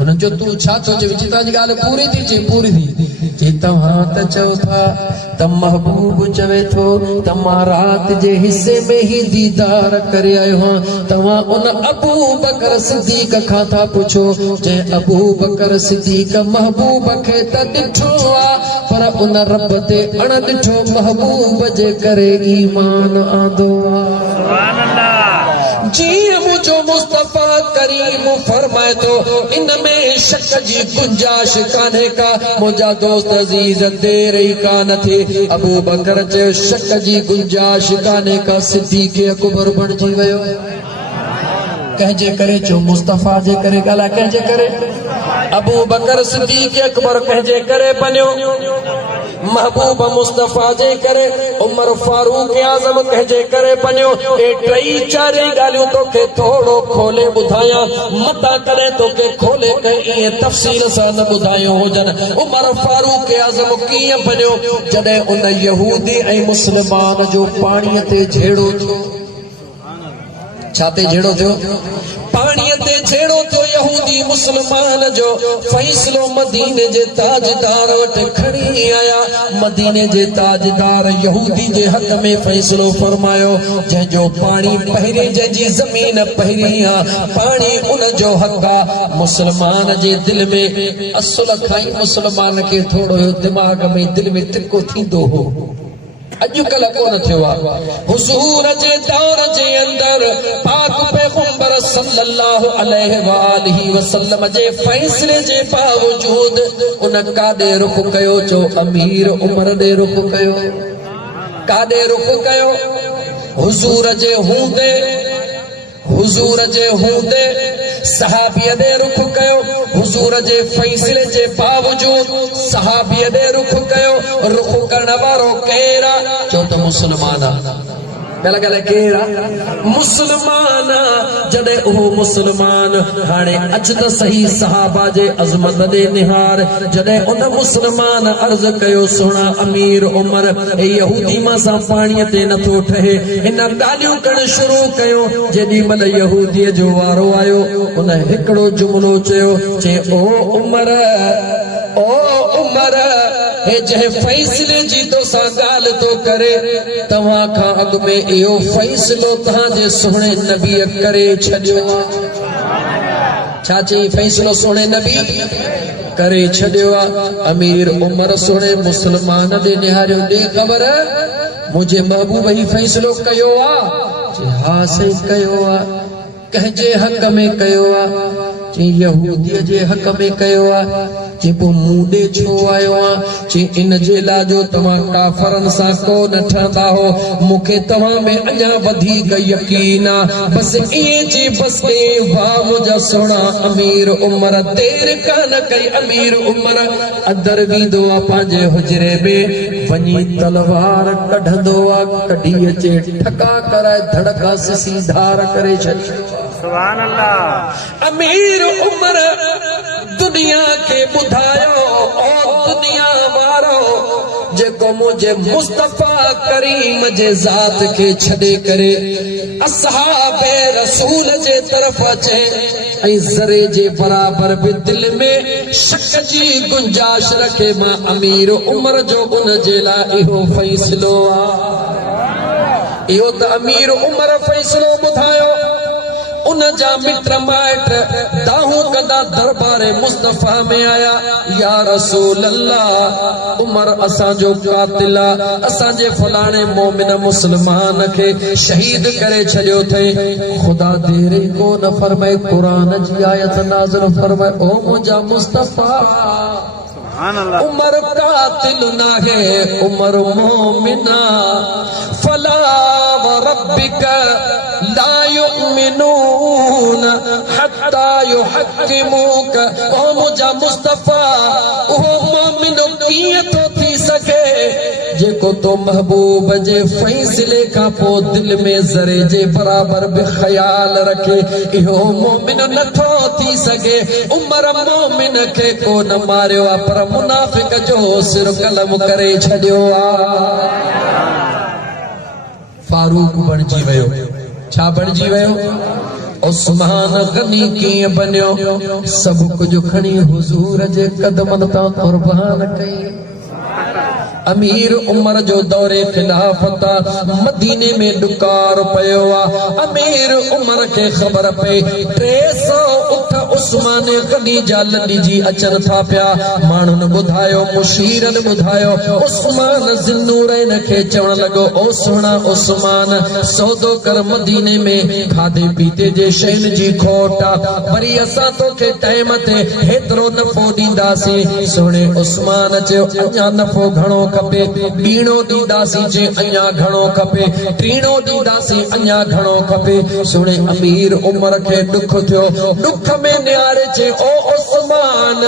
उन जो तू छा तो जे विच ताजी गाल पूरी थी चे पूरी थी जे तव्हां त चओ था त महबूब चवे थो त मां रात जे हिस्से में ही दीदार करे आयो हां तव्हां उन अबू बकर सिद्दीक खां था पुछो जे अबू बकर सिद्दीक महबूब खे त ॾिठो आ पर उन रब ते अण ॾिठो महबूब जे करे ईमान आंदो आ सुभान अल्लाह जी मुझो मुस्तफा करीम फरमाए तो इनमें शक जी गुंजाइश कान्हे का मुझा दोस्त अजीज देर ही कान थे अबू बकर जे शक जी गुंजाइश कान्हे का सिद्दीक अकबर बणजी वियो कंहिंजे करे चो मुस्तफा जे करे ॻाल्हाए कंहिंजे करे अबू बकर सिद्दीक अकबर कंहिंजे करे बनियो महबूब मुस्तफा जे करे उमर फारूक आज़म कंहिंजे करे बनियो ए टई चारि ॻाल्हियूं तोखे थोरो खोले ॿुधायां मता कॾहिं तोखे खोले कंहिं ईअं तफ़सील सां न ॿुधायो हुजनि उमर फारूक आज़म कीअं बनियो जॾहिं उन यहूदी ऐं मुस्लमान जो पाणीअ ते झेड़ो थियो छा ते झेड़ो थियो पाणीअ ते झेड़ो थियो यहूदी मुस्लमान जो फैसलो मदीने जे ताजदार वटि खणी आया मदीने जे ताजदार यहूदी जे हक़ में फैसलो फरमायो जंहिंजो पाणी पहिरीं जंहिंजी ज़मीन पहिरीं आहे पाणी उन जो हक़ आहे मुस्लमान जे दिलि में असुल खां ई मुस्लमान खे थोरो दिमाग़ में दिलि में तिको थींदो हो अॼुकल्ह कोन थियो आहे हुज़ूर जे दौर जे अंदर पाक पैगंबर सल्लल्लाहु अलैहि वालिहि वसल्लम जे फैसले जे बावजूद उन काॾे रुख कयो चो अमीर उमर ॾे रुख कयो काॾे रुख कयो हुज़ूर जे हूंदे सहाबीअ ॾे रुख कयो हुज़ूर जे फैसले जे बावजूद सहाबीअ ॾे रुख कयो रुख करण वारो केरु आहे चो त मुस्लमान आहे ॻाल्हि केरु आहे मुस्लमान जॾहिं उहो मुस्लमान हाणे अच त सही सहाबा जे अज़मत ॾे निहार जॾहिं उन मुस्लमान अर्ज़ कयो सुहिणा अमीर उमर ए यहूदी मां सां पाणीअ ते नथो ठहे इन ॻाल्हियूं करणु शुरू कयो जेॾी महिल यहूदीअ जो वारो आयो उन हिकिड़ो जुमिलो चयो चे ओ उमर हे जंहिं फैसले जी तोसां ॻाल्हि तो करे तव्हां खां अॻु में इहो फैसलो तव्हांजे सुहिणे नबीअ करे छॾियो आहे छा चई फैसलो सुहिणे नबी करे छॾियो आहे अमीर उमर सुहिणे मुस्लमान ॾे निहारियो ॾे ख़बर मुंहिंजे महबूब ही फैसलो कयो आहे हा सही कयो आहे कंहिंजे हक़ में कयो आहे चई यहूदीअ जे हक़ में कयो आहे चई पोइ मूं ॾे छो आयो आहे चई इन जे लाइ जो तव्हां काफ़रनि सां को न ठहंदा हो मूंखे तव्हां में अञा वधीक यकीन आहे बसि ईअं चई बसि वाह मुंहिंजा सुहिणा अमीर उमर देर कान कई अमीर उमर अंदरि वेंदो आहे पंहिंजे हुजरे में वञी तलवार कढंदो आहे कढी अचे ठका कराए धड़का सिसी धार करे छॾियो सुभान अल्लाह अमीर उमर दुनिया के बुधायो और दुनिया वारो जेको मुझे मुस्तफा करीम जे ज़ात के छड़े करे असहाबे रसूल जे तरफ अचे ऐं ज़रे जे बराबर भी दिल में शक जी गुंजाइश रखे मां अमीर उमर जो उन जे लाइ इहो फैसलो आहे इहो त अमीर उमर फैसलो ॿुधायो उन जा मित्र माइट दाहू कंदा दरबार मुस्तफा में आया या रसूल अल्लाह उमर असांजो कातिल असांजे फलाणे मोमिन मुस्लमान खे शहीद करे छॾियो अथई ख़ुदा देर को न फरमाए क़ुरान जी आयत नाज़िल फरमाए ओ मुंहिंजा मुस्तफा उमर कातिल नाहे उमर मोमिना फला व रब्बिक ला युमिनून हत्ता युहक्किमूक ओ मुंहिंजा मुस्तफा उहो मोमिन कीअं थो थी सघे जेको तो महबूब जे फैसले खां पोइ दिल में ज़रे जे बराबर भी ख्याल रखे इहो मोमिन नथो थी सघे उमर मोमिन खे को न मारियो आहे पर मुनाफ़िक जो सिर कलम करे छॾियो आहे फारूक बणजी वियो छा बणजी वियो उस्मान गनी कीअं बनियो सब कुछ खणी हुजूर जे कदमन तां कुर्बान कई अमीर उमर जो दौरे खिलाफत मदीने में डुकार पयो अमीर उमर के खबर पे 300 उठ उस्मान गनी जा लॾिजी अचन था पिया माण्हुनि ॿुधायो मुशीरनि ॿुधायो उस्मान ज़िन्नूरैन खे चवण लॻो ओ सुहिणा उस्मान सौदो कर मदीने में खाधे पीते जे शयुनि जी खोट वरी असां तोखे टाइम ते हेतिरो नफ़ो ॾींदासीं सुहिणे उस्मान चयो अञा नफ़ो घणो खपे ॿीणो ॾींदासीं जे अञा घणो खपे टीणो ॾींदासीं अञा घणो खपे सुहिणे अमीर उमर खे ॾुख थियो ॾुख में निहारे चे ओ उस्मान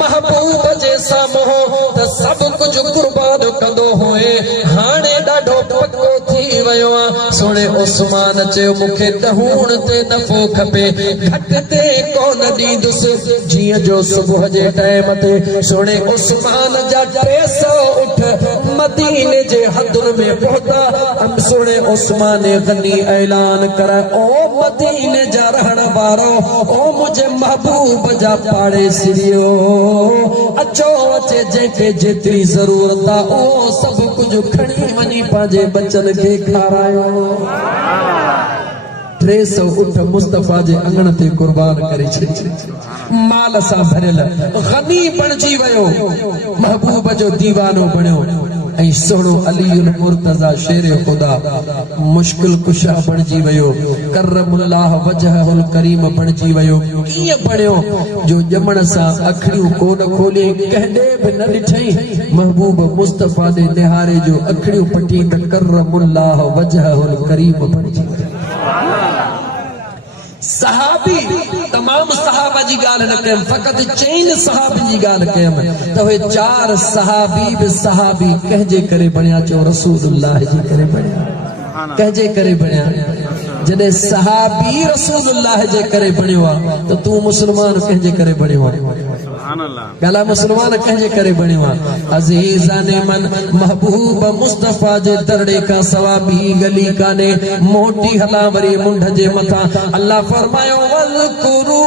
महबूब जे साम्हूं त सभु कुझु कुर्बान कंदो होए हाणे ॾाढो पको थी वियो आहे सुहिणे उस्मान चयो मूंखे ॾहूण ते नफ़ो खपे घटि ते कोन ॾींदुसि जीअं जो सुबुह जे टाइम ते सुहिणे उस्मान जा 300 उठ मदीने जे हदुनि में पहुता सुहिणे उस्मान गनी ऐलान कर ओ मदीने जा रहण वारो ओ मुझे महबूब जा पाड़ेसिरियो अचो अचे जंहिंखे जेतिरी ज़रूरत आहे उहो सभु कुझु खणी वञी पंहिंजे बचन खे खारायो 300 उठ मुस्तफा जे अंगण ते कुर्बान करे छॾी माल सां भरियल गनी बणिजी वियो महबूब जो दीवानो बणियो ऐं सोहणो अलीउल मुर्तज़ा शेर खुदा मुश्किल कुशा बणिजी वियो करमुल्लाह वजहुल करीम बणिजी वियो कीअं बणियो जो ॼमण सां अखियूं कोन खोले कंहिं बि न ॾिठई महबूब मुस्तफा जे निहारे जो अखियूं पटी त करमुल्लाह वजहुल करीम बणिजी वियो सहाबी तमाम सहाबा जी गाल न कयम फकत 4 सहाबी जी गाल कयम त वे 4 सहाबी बि सहाबी कहजे करे बणिया चो रसूलुल्लाह जी करे बणिया कहजे करे बणिया जॾहिं सहाबी रसूलुल्लाह जे करे बणियो आहे त तू मुस्लमान कहजे करे बणियो आहे गला मुसलमान कहजे करे बणियो आहे अज़ीज़ाने मन महबूब मुस्तफा जे दरड़े का सवा बि गली काने मोटी हला वरी मुंड जे मथा अल्लाह फरमायो वज़कुरू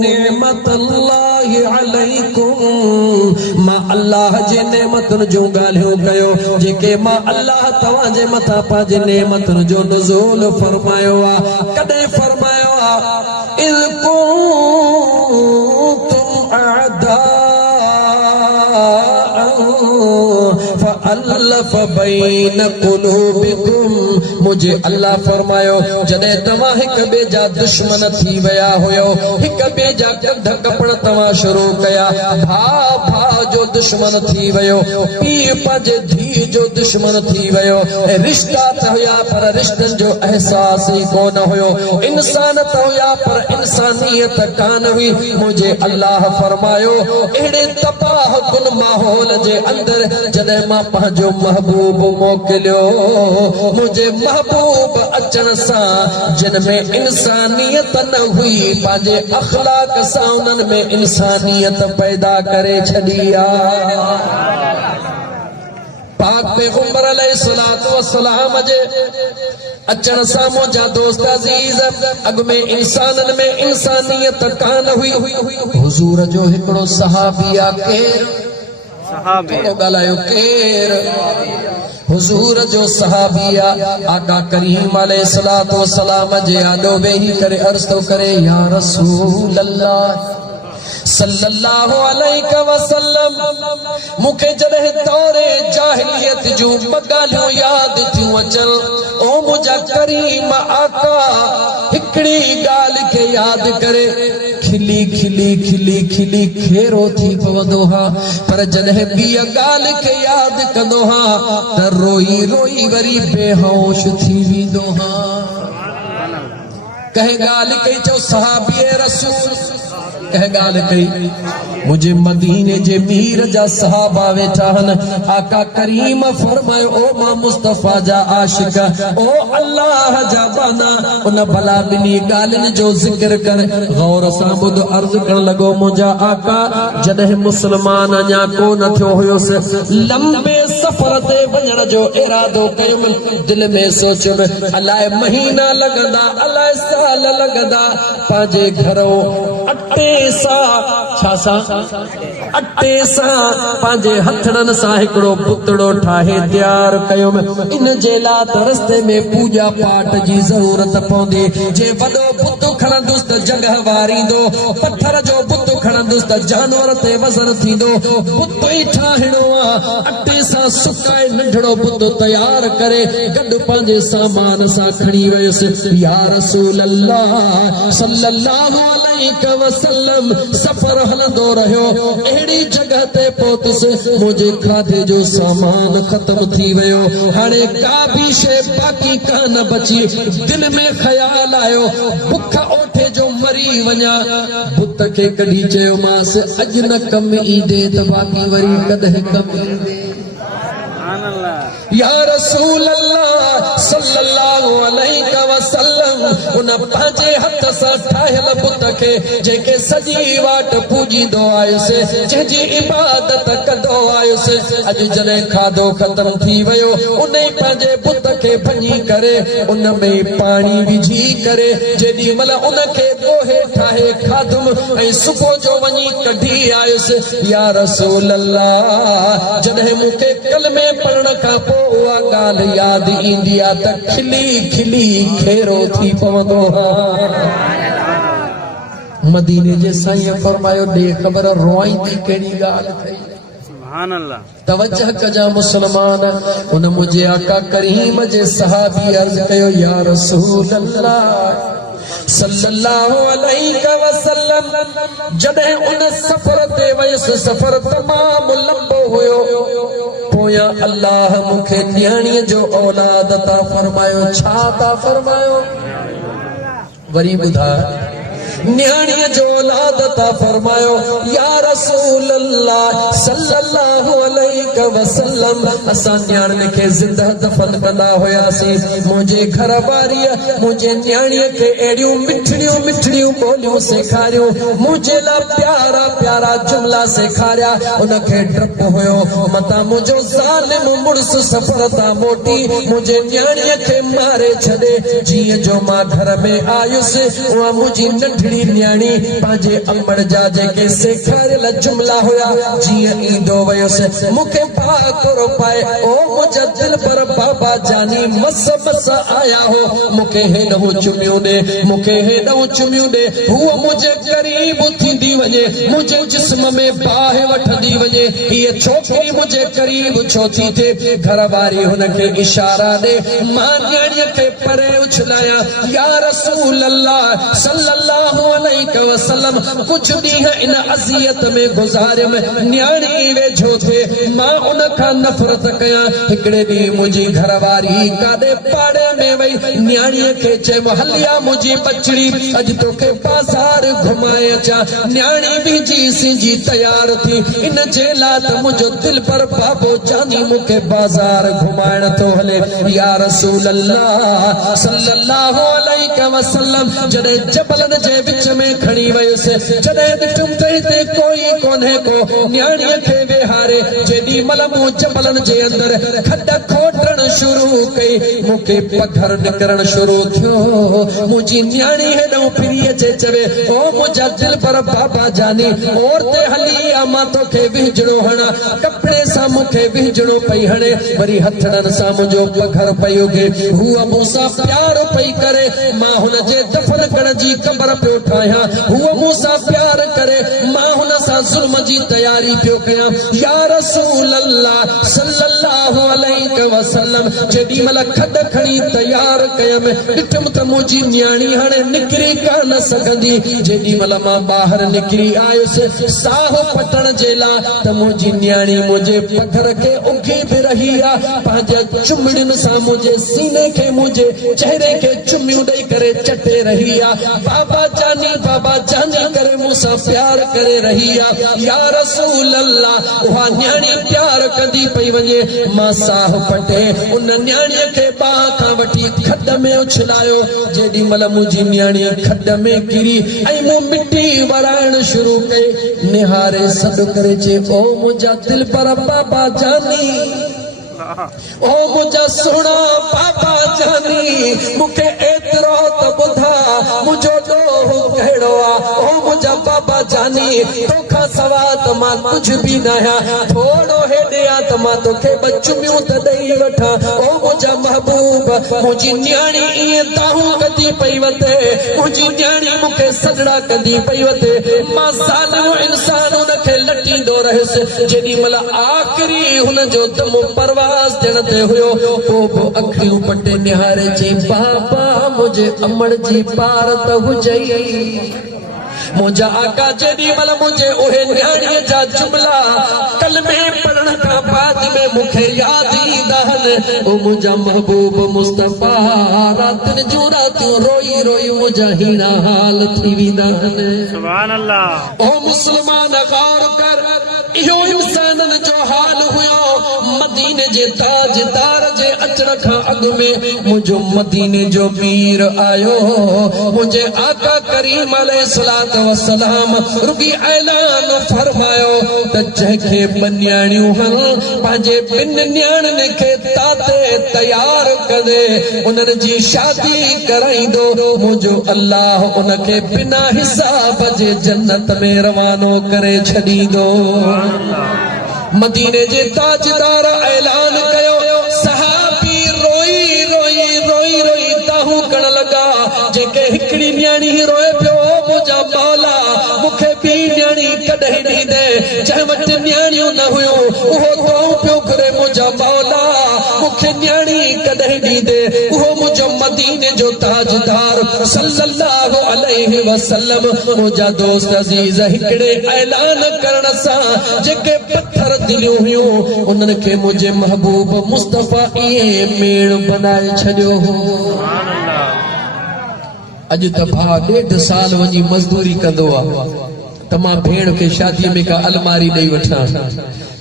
निअमतल्लाहि अलैकुम मां अल्लाह जे नेमतुनि जो ॻाल्हियो कयो जेके मां अल्लाह तव्हां जे मथा पंहिंजे नेमतुनि जो नुज़ूल फरमायो आहे कॾहिं फरमायो आहे इज़ फअल्लफ बैन कुलूबिकुम मुझे अल्लाह फरमायो जॾहिं तव्हां हिक ॿिए जा दुश्मन थी विया हुयो हिक ॿिए जा कंध कपड़ तव्हां शुरू कया भाउ भाउ जो दुश्मन थी वियो पीउ पंहिंजे धीउ जो दुश्मन थी वियो रिश्ता त हुया पर रिश्तनि जो अहसास ई कोन हुयो इंसान त हुया पर इंसानियत कान हुई मुझे अल्लाह फरमायो अहिड़े तबाह कुन माहौल जे अंदर जॾहिं मां पंहिंजो महबूब मोकिलियो मुझे महबूब अचण सां जिन में इंसानियत न हुई पंहिंजे अखलाक सां उन्हनि में इंसानियत पैदा करे छॾी पाक पैगंबर अलैहिस्सलातु वस्सलाम जे अचण सां मुंहिंजा दोस्त अज़ीज़ अॻु में इंसाननि में इंसानियत कान हुई हुज़ूर जो हिकिड़ो सहाबी आहे केरु सहाबी ॻाल्हायो केरु हुजूर जो सहाबी आका करीम अलैहिस्सलातु वस्सलाम जे आॾो वेही करे अर्ज़ तो करे या रसूल अल्लाह सल्लल्लाहु अलैहि वसल्लम मूंखे जॾहिं दौरे जाहिलियत जूं ॻाल्हियूं यादि थियूं अचनि ओ मुंहिंजा करीम आका हिकिड़ी ॻाल्हि खे यादि करे खिली खिली खिली खिली खेरो थी पवंदो हा पर जॾहिं ॿिया ॻाल्हि खे यादि कंदो हा त रोई रोई वरी बेहोश थी वेंदो हा कंहिं ॻाल्हि कई चओ सहाबी रसूल कंहिं ॻाल्हि कई मुझे मदीने जे मीर जा सहाबा वेठा हन आका करीम फरमायो ओ मां मुस्तफा जा आशिक ओ अल्लाह जा बाना उन भला ॿिनी ॻाल्हियुनि जो ज़िक्र कर गौर सां ॿुध अर्ज़ करण लॻो मुंहिंजा आका जॾहिं मुस्लमान अञा कोन थियो हुयुसि लंबे सफर ते वञण जो इरादो कयुमि दिल में सोचियुमि अलाए महीना लगंदा अलाए साल लगंदा पंहिंजे घरों अटे सां पंहिंजे हथड़नि सां हिकिड़ो पुतड़ो ठाहे तैयार कयुमि इन जे लाइ त रस्ते में पूजा पाठ जी ज़रूरत पवंदी जे वॾो बुत खणंदुसि त जॻह वारींदो पत्थर जो बुत खणंदुसि त जानवर ते वज़न थींदो बुत ई ठाहिणो आहे अटे सां सुकाए नंढड़ो बुत तैयार करे गॾु पंहिंजे सामान सां खणी वियुसि या रसूल अल्लाह सल्लल्लाहु अलैहि वसल्लम सफ़र हलंदो रहियो अहिड़ी जॻह ते पहुतुसि मुंहिंजे खाधे जो सामान ख़त्म थी वियो हाणे का बि शइ बाक़ी कान बची दिल में ख़्याल आयो बुख ओठे जो मरी वञा बुत खे कढी चयोमांसि अॼु न कम ईंदे त बाक़ी वरी कॾहिं कम ईंदे या रसूल अल्लाह सल्लल्लाहु अलैहि वसल्लम उन पंहिंजे हथ सां ठाहियल बुत खे जेके सॼी वाट पूजींदो आयुसि जंहिंजी इबादत कंदो आयुसि अॼु जॾहिं खाधो ख़त्म थी वियो उन ई पंहिंजे बुत खे भञी करे उन में पाणी विझी करे जेॾी महिल उन खे ॻोहे ठाहे खाधुमि ऐं सुबुह जो वञी कढी आयुसि या रसूल अल्लाह जॾहिं मूंखे कलमे पढ़ण खां पोइ उहा ॻाल्हि यादि ईंदी आहे त खिली खिली खेरो थी पवंदो मदीने जे साईं फरमायो ॾे ख़बर रोईंदी कहिड़ी ॻाल्हि थई तवज्जह कजा मुसलमान उन मुझे आका करीम जे सहाबी अर्ज कयो या रसूल अल्लाह सल्लल्लाहु अलैहि वसल्लम जॾहिं उन सफ़र ते वयुसि सफ़र तमाम लंबो हुयो पोयां अल्लाह मूंखे न्याणीअ जो औलाद अता फरमायो छा अता फरमायो वरी ॿुधाए न्याणीअ जो औलाद अता फरमायो या रसूल अल्लाह सल्लल्लाहु अलैहि वसल्लम असां न्याणीअ खे ज़िंदा दफ़न कंदा हुयासीं मुंहिंजे घर वारीअ मुंहिंजे न्याणीअ खे अहिड़ियूं मिठड़ियूं मिठड़ियूं ॿोलियूं सेखारियूं मुंहिंजे लाइ प्यारा प्यारा जुमला सेखारिया उनखे डपु हुयो मतां मुंहिंजो ज़ालिम मुड़ुसु सफ़र तां मोटी मुंहिंजे न्याणीअ खे मारे छॾे जीअं जो मां घर में आयुसि उहा मुंहिंजी नंढड़ी न्याणी पंहिंजे अमड़ जा जेके सेखारियल जुमला हुया जीअं ईंदो वयुसि मूंखे भाकुर पाए ओ मुंहिंजा दिल पर बाबा जानी मस मस आया हो मूंखे हेॾो चुमियूं ॾे मूंखे हेॾो चुमियूं ॾे हूअ मुंहिंजे क़रीब थींदी वञे मुंहिंजे जिस्म में बाहि वठंदी वञे हीअ छोकिरी मुंहिंजे क़रीब छो थी थिए घर वारी हुनखे इशारा ॾे मां न्याणीअ खे परे उछलायां या रसूल अल्लाह सल्लल्लाहु अलैहि वसल्लम कुछ ॾींहं इन अज़ियत में गुज़ारियमि न्याणी वेझो थिए मां उन खां नफ़रत कयां हिकिड़े ॾींहुं मुंहिंजी घरवारी काॾे पाड़े में वई न्याणीअ खे चयो हलिया मुंहिंजी बचड़ी अॼु तोखे बाज़ार घुमाए अचां न्याणी बीजी सिंजी तयार थी इन जे लाइ त मुंहिंजो दिल पर बाबो जानी मूंखे बाज़ार घुमाइण थो हले या रसूल अल्लाह सल्लल्लाहु अलैहि वसल्लम जॾहिं जबलनि जे विच में खणी वयुसि जॾहिं ॾिठुमि त हिते कोई कोन्हे को न्याणीअ खे वेहारे जेॾी महिल मूं जबलनि जे अंदरि खॾ खोटण शुरू कई मूंखे पघर निकिरण शुरू थियो मुंहिंजी न्याणी हेॾो फिरी अचे चवे ओ मुंहिंजा दिल पर बाबा जानी और ते हली आ मां तोखे विझड़ो हणा कपिड़े सां मूंखे विझड़ो पई हणे वरी हथड़नि सां मुंहिंजो पघर पई उगे हूअ मूंसां प्यार पई करे मां हुनजे दफ़न करण जी क़बर पियो ठाहियां हूअ मूंसां प्यार करे मां हुन सां ज़ुल्म जी तयारी पियो कयां या रसूल अल्लाह सल्लल्लाहु अलैहि वसल्लम जेॾी महिल खॾ खणी तयार कयमि ॾिठुमि त मुंहिंजी न्याणी हाणे निकिरी कान सघंदी जेॾी महिल मां ॿाहिरि निकिरी आयुसि साहु पटण जे लाइ त मुंहिंजी न्याणी मुंहिंजे पघर खे उघी बि रही आहे पंहिंजे चुमड़ियुनि सां मुंहिंजे सीने खे मुंहिंजे चहिरे खे चुमियूं ॾेई करे चटे रही आहे बाबा जानी करे मूंसां प्यार करे रही आहे या रसूल अल्लाह उहा न्याणी प्यार कंदी पई वञे मां साहु पटे उन न्याणीअ खे बाह खां वठी खॾ में उछलायो जेॾी महिल मुंहिंजी न्याणी खॾ में किरी ऐं मूं मिटी वराइण शुरू कई निहारे सॾु करे चए ओ मुंहिंजा दिल पर बाबा जानी ओ मुझा सुना बाबा जानी मुखे एतरो त बुधा मुझो डोह कहिड़ो आ ओ मुझा बाबा जानी तोखा सवा त मां कुछ भी न आहियां थोड़ो हेॾे आ त मां तोखे बचुमियूं त ॾेई वठां ओ मुझा महबूब मुंहिंजी न्याणी ईअं ताहूं कंदी पई वते मुंहिंजी न्याणी मूंखे सजड़ा कंदी पई वते मां ज़ालिम इंसान उनखे लटींदो रहियुसि जेॾी महिल आख़िरी हुनजो दम परवाज़ थियण ते हुयो पोइ बि अखियूं पटे निहारे चई बाबा मुंहिंजे अमड़ जी पार त हुजई मुझा आका जेॾी महिल मुझे उहे न्याणीअ जा जुमला कलमे पढ़ण खां बाद में मूंखे यादि ईंदा आहिनि ओ मुंहिंजा महबूब मुस्तफ़ा रातिनि जूं रातियूं रोई रोई मुंहिंजा हीणा हाल थी वेंदा आहिनि सुभान अल्लाह ओ मुस्लमान गौर कर इहो इंसाननि जो हाल हुयो मदीने जे ताजदार जे अचण खां अॻु में मुंहिंजो मदीने जो मीर आयो मुंहिंजे आका करीम अलैहिस्सलात वसलाम रुगी ऐलान फरमायो त जंहिंखे ॿ हल पंहिंजे ॿिनि न्याणियुनि खे ताते तयार कंदे उन्हनि जी शादी कराईंदो मुंहिंजो अल्लाह उनखे बिना हिसाब जे जन्नत में रवानो करे छॾींदो मदीने जे ताजदार ऐलान कयो सहाबी रोई रोई रोई रोई ताहूं करण लगा जेके हिकड़ी न्याणी रोए पियो मुंहिंजा मौला मूंखे ॿी न्याणी कॾहिं ॾींदे जंहिं वटि न्याणियूं न हुयूं उहो दुआऊं पियो घुरे मुंहिंजा मौला मूंखे न्याणी कॾहिं ॾींदे उहो मुंहिंजो मदीने जो ताजदार सल्लल्लाहु अलैहि वसल्लम मुंहिंजा दोस्त अज़ीज़ हिकिड़े ऐलान करण सां जेके पत्थर दिलियूं हुयूं उन्हनि खे मुंहिंजे महबूब मुस्तफ़ा इएं मेड़ बनाए छॾियो हो अॼु त भाउ 1.5 साल वञी मज़दूरी कंदो आहे त मां भेण खे शादीअ में का अलमारी ॾेई वठां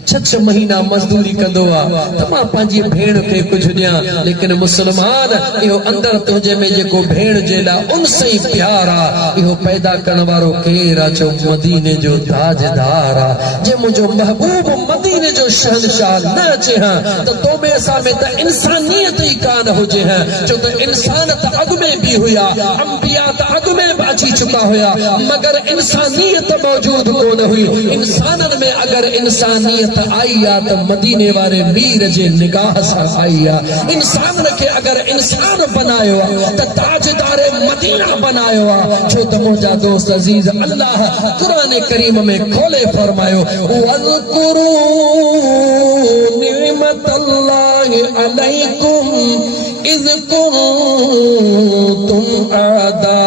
6 महीना मजदूरी कंदो आहे त मां पंहिंजी भेण खे कुझु ॾियां लेकिन मुस्लमान इहो अंदर तुंहिंजे में जेको भेण जे लाइ उनस ई प्यार आहे इहो पैदा करण वारो केरु आहे चओ मदीने जो ताजदार आहे जे मुंहिंजो महबूब मदीने जो शहंशाह न अचे हा त तो में असां में त इंसानियत ई कान हुजे हा छो त इंसान त अॻु में बि हुया अंबिया त अॻु में बि अची चुका हुया मगर इंसानियत मौजूद कोन हुई इंसाननि में अगर इंसानियत आई आ त मदीने वारे मीर जे निगाह सां आई आ इंसान खे अगर इंसान बनायो आ त ताजदार मदीना बनायो आ छो त मुंहिंजा दोस्त अजीज अल्लाह कुरान करीम में खोले फरमायो वज़कुरू निअमतल्लाहि अलैकुम इज़ कुंतुम आदा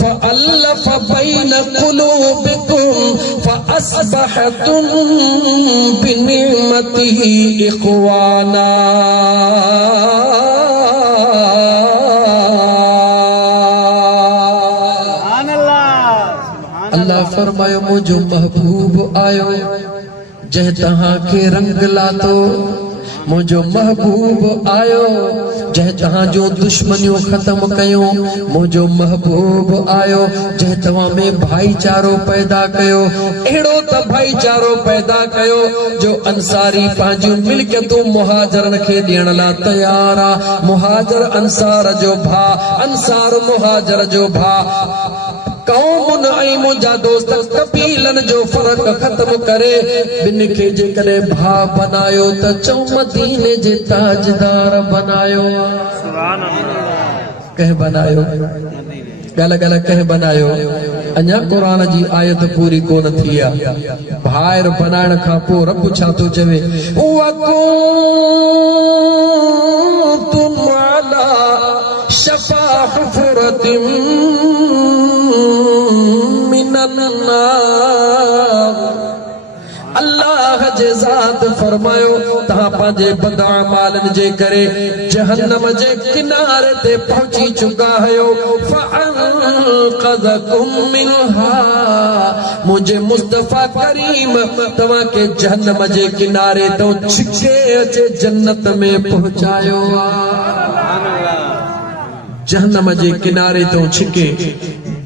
फअल्लफ़ बैन क़ुलूबिकुम फअस्बहतुम बिनिअमतिही इख़वाना अल्लाह फरमायो मुझो महबूब आयो जह तहां के रंग लातो मुझो महबूब आयो जह तहां जो दुश्मनियों खत्म कयो मुझो महबूब आयो जह तव्हां में भाईचारो पैदा कयो एड़ो त भाईचारो पैदा कयो जो अंसारी पंहिंजूं मिल्कियतूं मुहाजरन खे ॾियण लाइ तयार आ मुहाजर अंसार जो भा अंसार मुहाजर जो भा कौमुन ऐं मुंहिंजा दोस्त कबीलन जो फर्क खत्म करे ॿिन खे जेकॾहिं भाउ बनायो त चओ मदीने जे ताजदार बनायो सुभान अल्लाह कंहिं बनायो ॻाल्हि ॻाल्हि कंहिं बनायो अञा क़ुरान जी आयत पूरी कोन थी आहे भाइर बनाइण खां पोइ रब छा थो चवे वकुंतुम अला शफा हुफरतिन अल्लाह जे ज़ात फरमायो तहां पंहिंजे बदअमालन जे करे जहन्नम जे किनारे ते पहुची चुका आहियो फअनक़ज़कुम मिनहा मुझे मुस्तफा करीम तव्हां के जहन्नम जे किनारे तो छिके अचे जन्नत में पहुंचायो जहन्नम जे किनारे तो छिके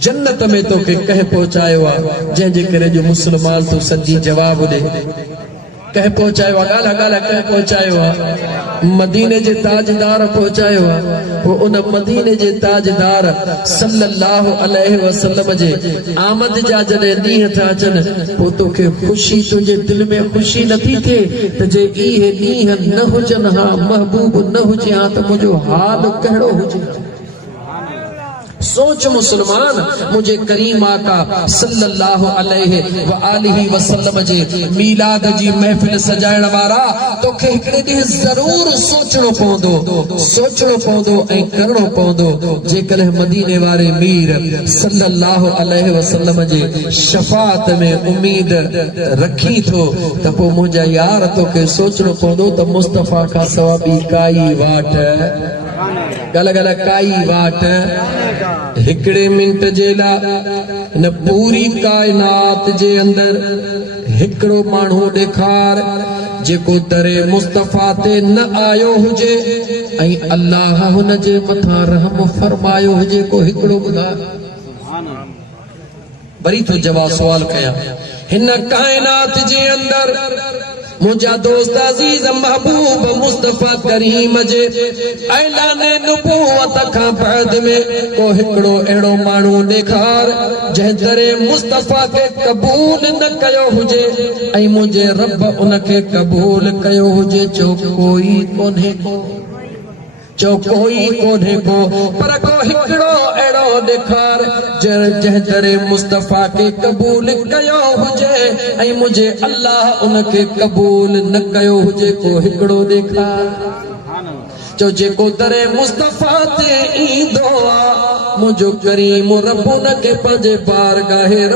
जन्नत में तो के कह पहुंचायो आ जंहिंजे करे जो मुस्लमान तो सच्ची जवाब दे कंहिं पहुचायो आहे, ॻाल्हि ॻाल्हि कंहिं पहुचायो आहे, मदीने जे ताजदार पहुचायो आहे। पोइ उन मदीने जे ताजदार सल्लल्लाहु अलैहि वसल्लम जे आमद जा जॾहिं ॾींहं था अचनि, पोइ तोखे ख़ुशी, तुंहिंजे दिलि में ख़ुशी नथी थिए त जे इहे ॾींहं न हुजनि हा, महबूब न हुजे हा, त मुंहिंजो हाल कहिड़ो हुजे। सोच मुसलमान, मुझे करीम आका सल्लल्लाहु अलैहि व आलिहि वसल्लम जे मीलाद जी महफिल सजाइण वारा तोखे हिकिड़े ॾींहुं ज़रूर सोचणो पवंदो ऐं करणो पवंदो। जेकॾहिं मदीने वारे मीर सल्लल्लाहु अलैहि वसल्लम जे शफाअत में उम्मीद रखी थो त पोइ मुंहिंजा यार तोखे सोचणो पवंदो त मुस्तफ़ा खां सवा ॿी काई वाट, गल काई वाट हिकिड़े मिंट जे लाइ न पूरी काइनात जे अंदर हिकिड़ो माण्हू ॾेखार जेको दरे मुस्तफ़ा ते न आयो हुजे ऐं अल्लाह हुन जे मथां रहम फरमायो हुजे, को हिकिड़ो ॿुधाए। वरी तो जवाब सवाल कया, हिन काइनात जे अंदर मुझा दोस्त अजीज महबूब मुस्तफ़ा करीम जे ऐलाने नबूवत खां बाद में को हिकिड़ो अहिड़ो माण्हू ॾेखार जंहिं दरे मुस्तफ़ा खे क़बूल न कयो हुजे ऐं मुंहिंजे रब उनखे क़बूल कयो हुजे। चो कोई कोन्हे को, पर को हिकिड़ो अहिड़ो ॾेखार जंहिं दरे मुस्तफ़ा खे क़बूल कयो हुजे ऐं मुंहिंजे अल्लाह उनखे क़बूल न कयो हुजे, को हिकिड़ो ॾेखार। चो जेको दरे मुस्तफ़ा ते ईंदो आहे मुंहिंजो करीम रब उनखे पंहिंजे बारगाहे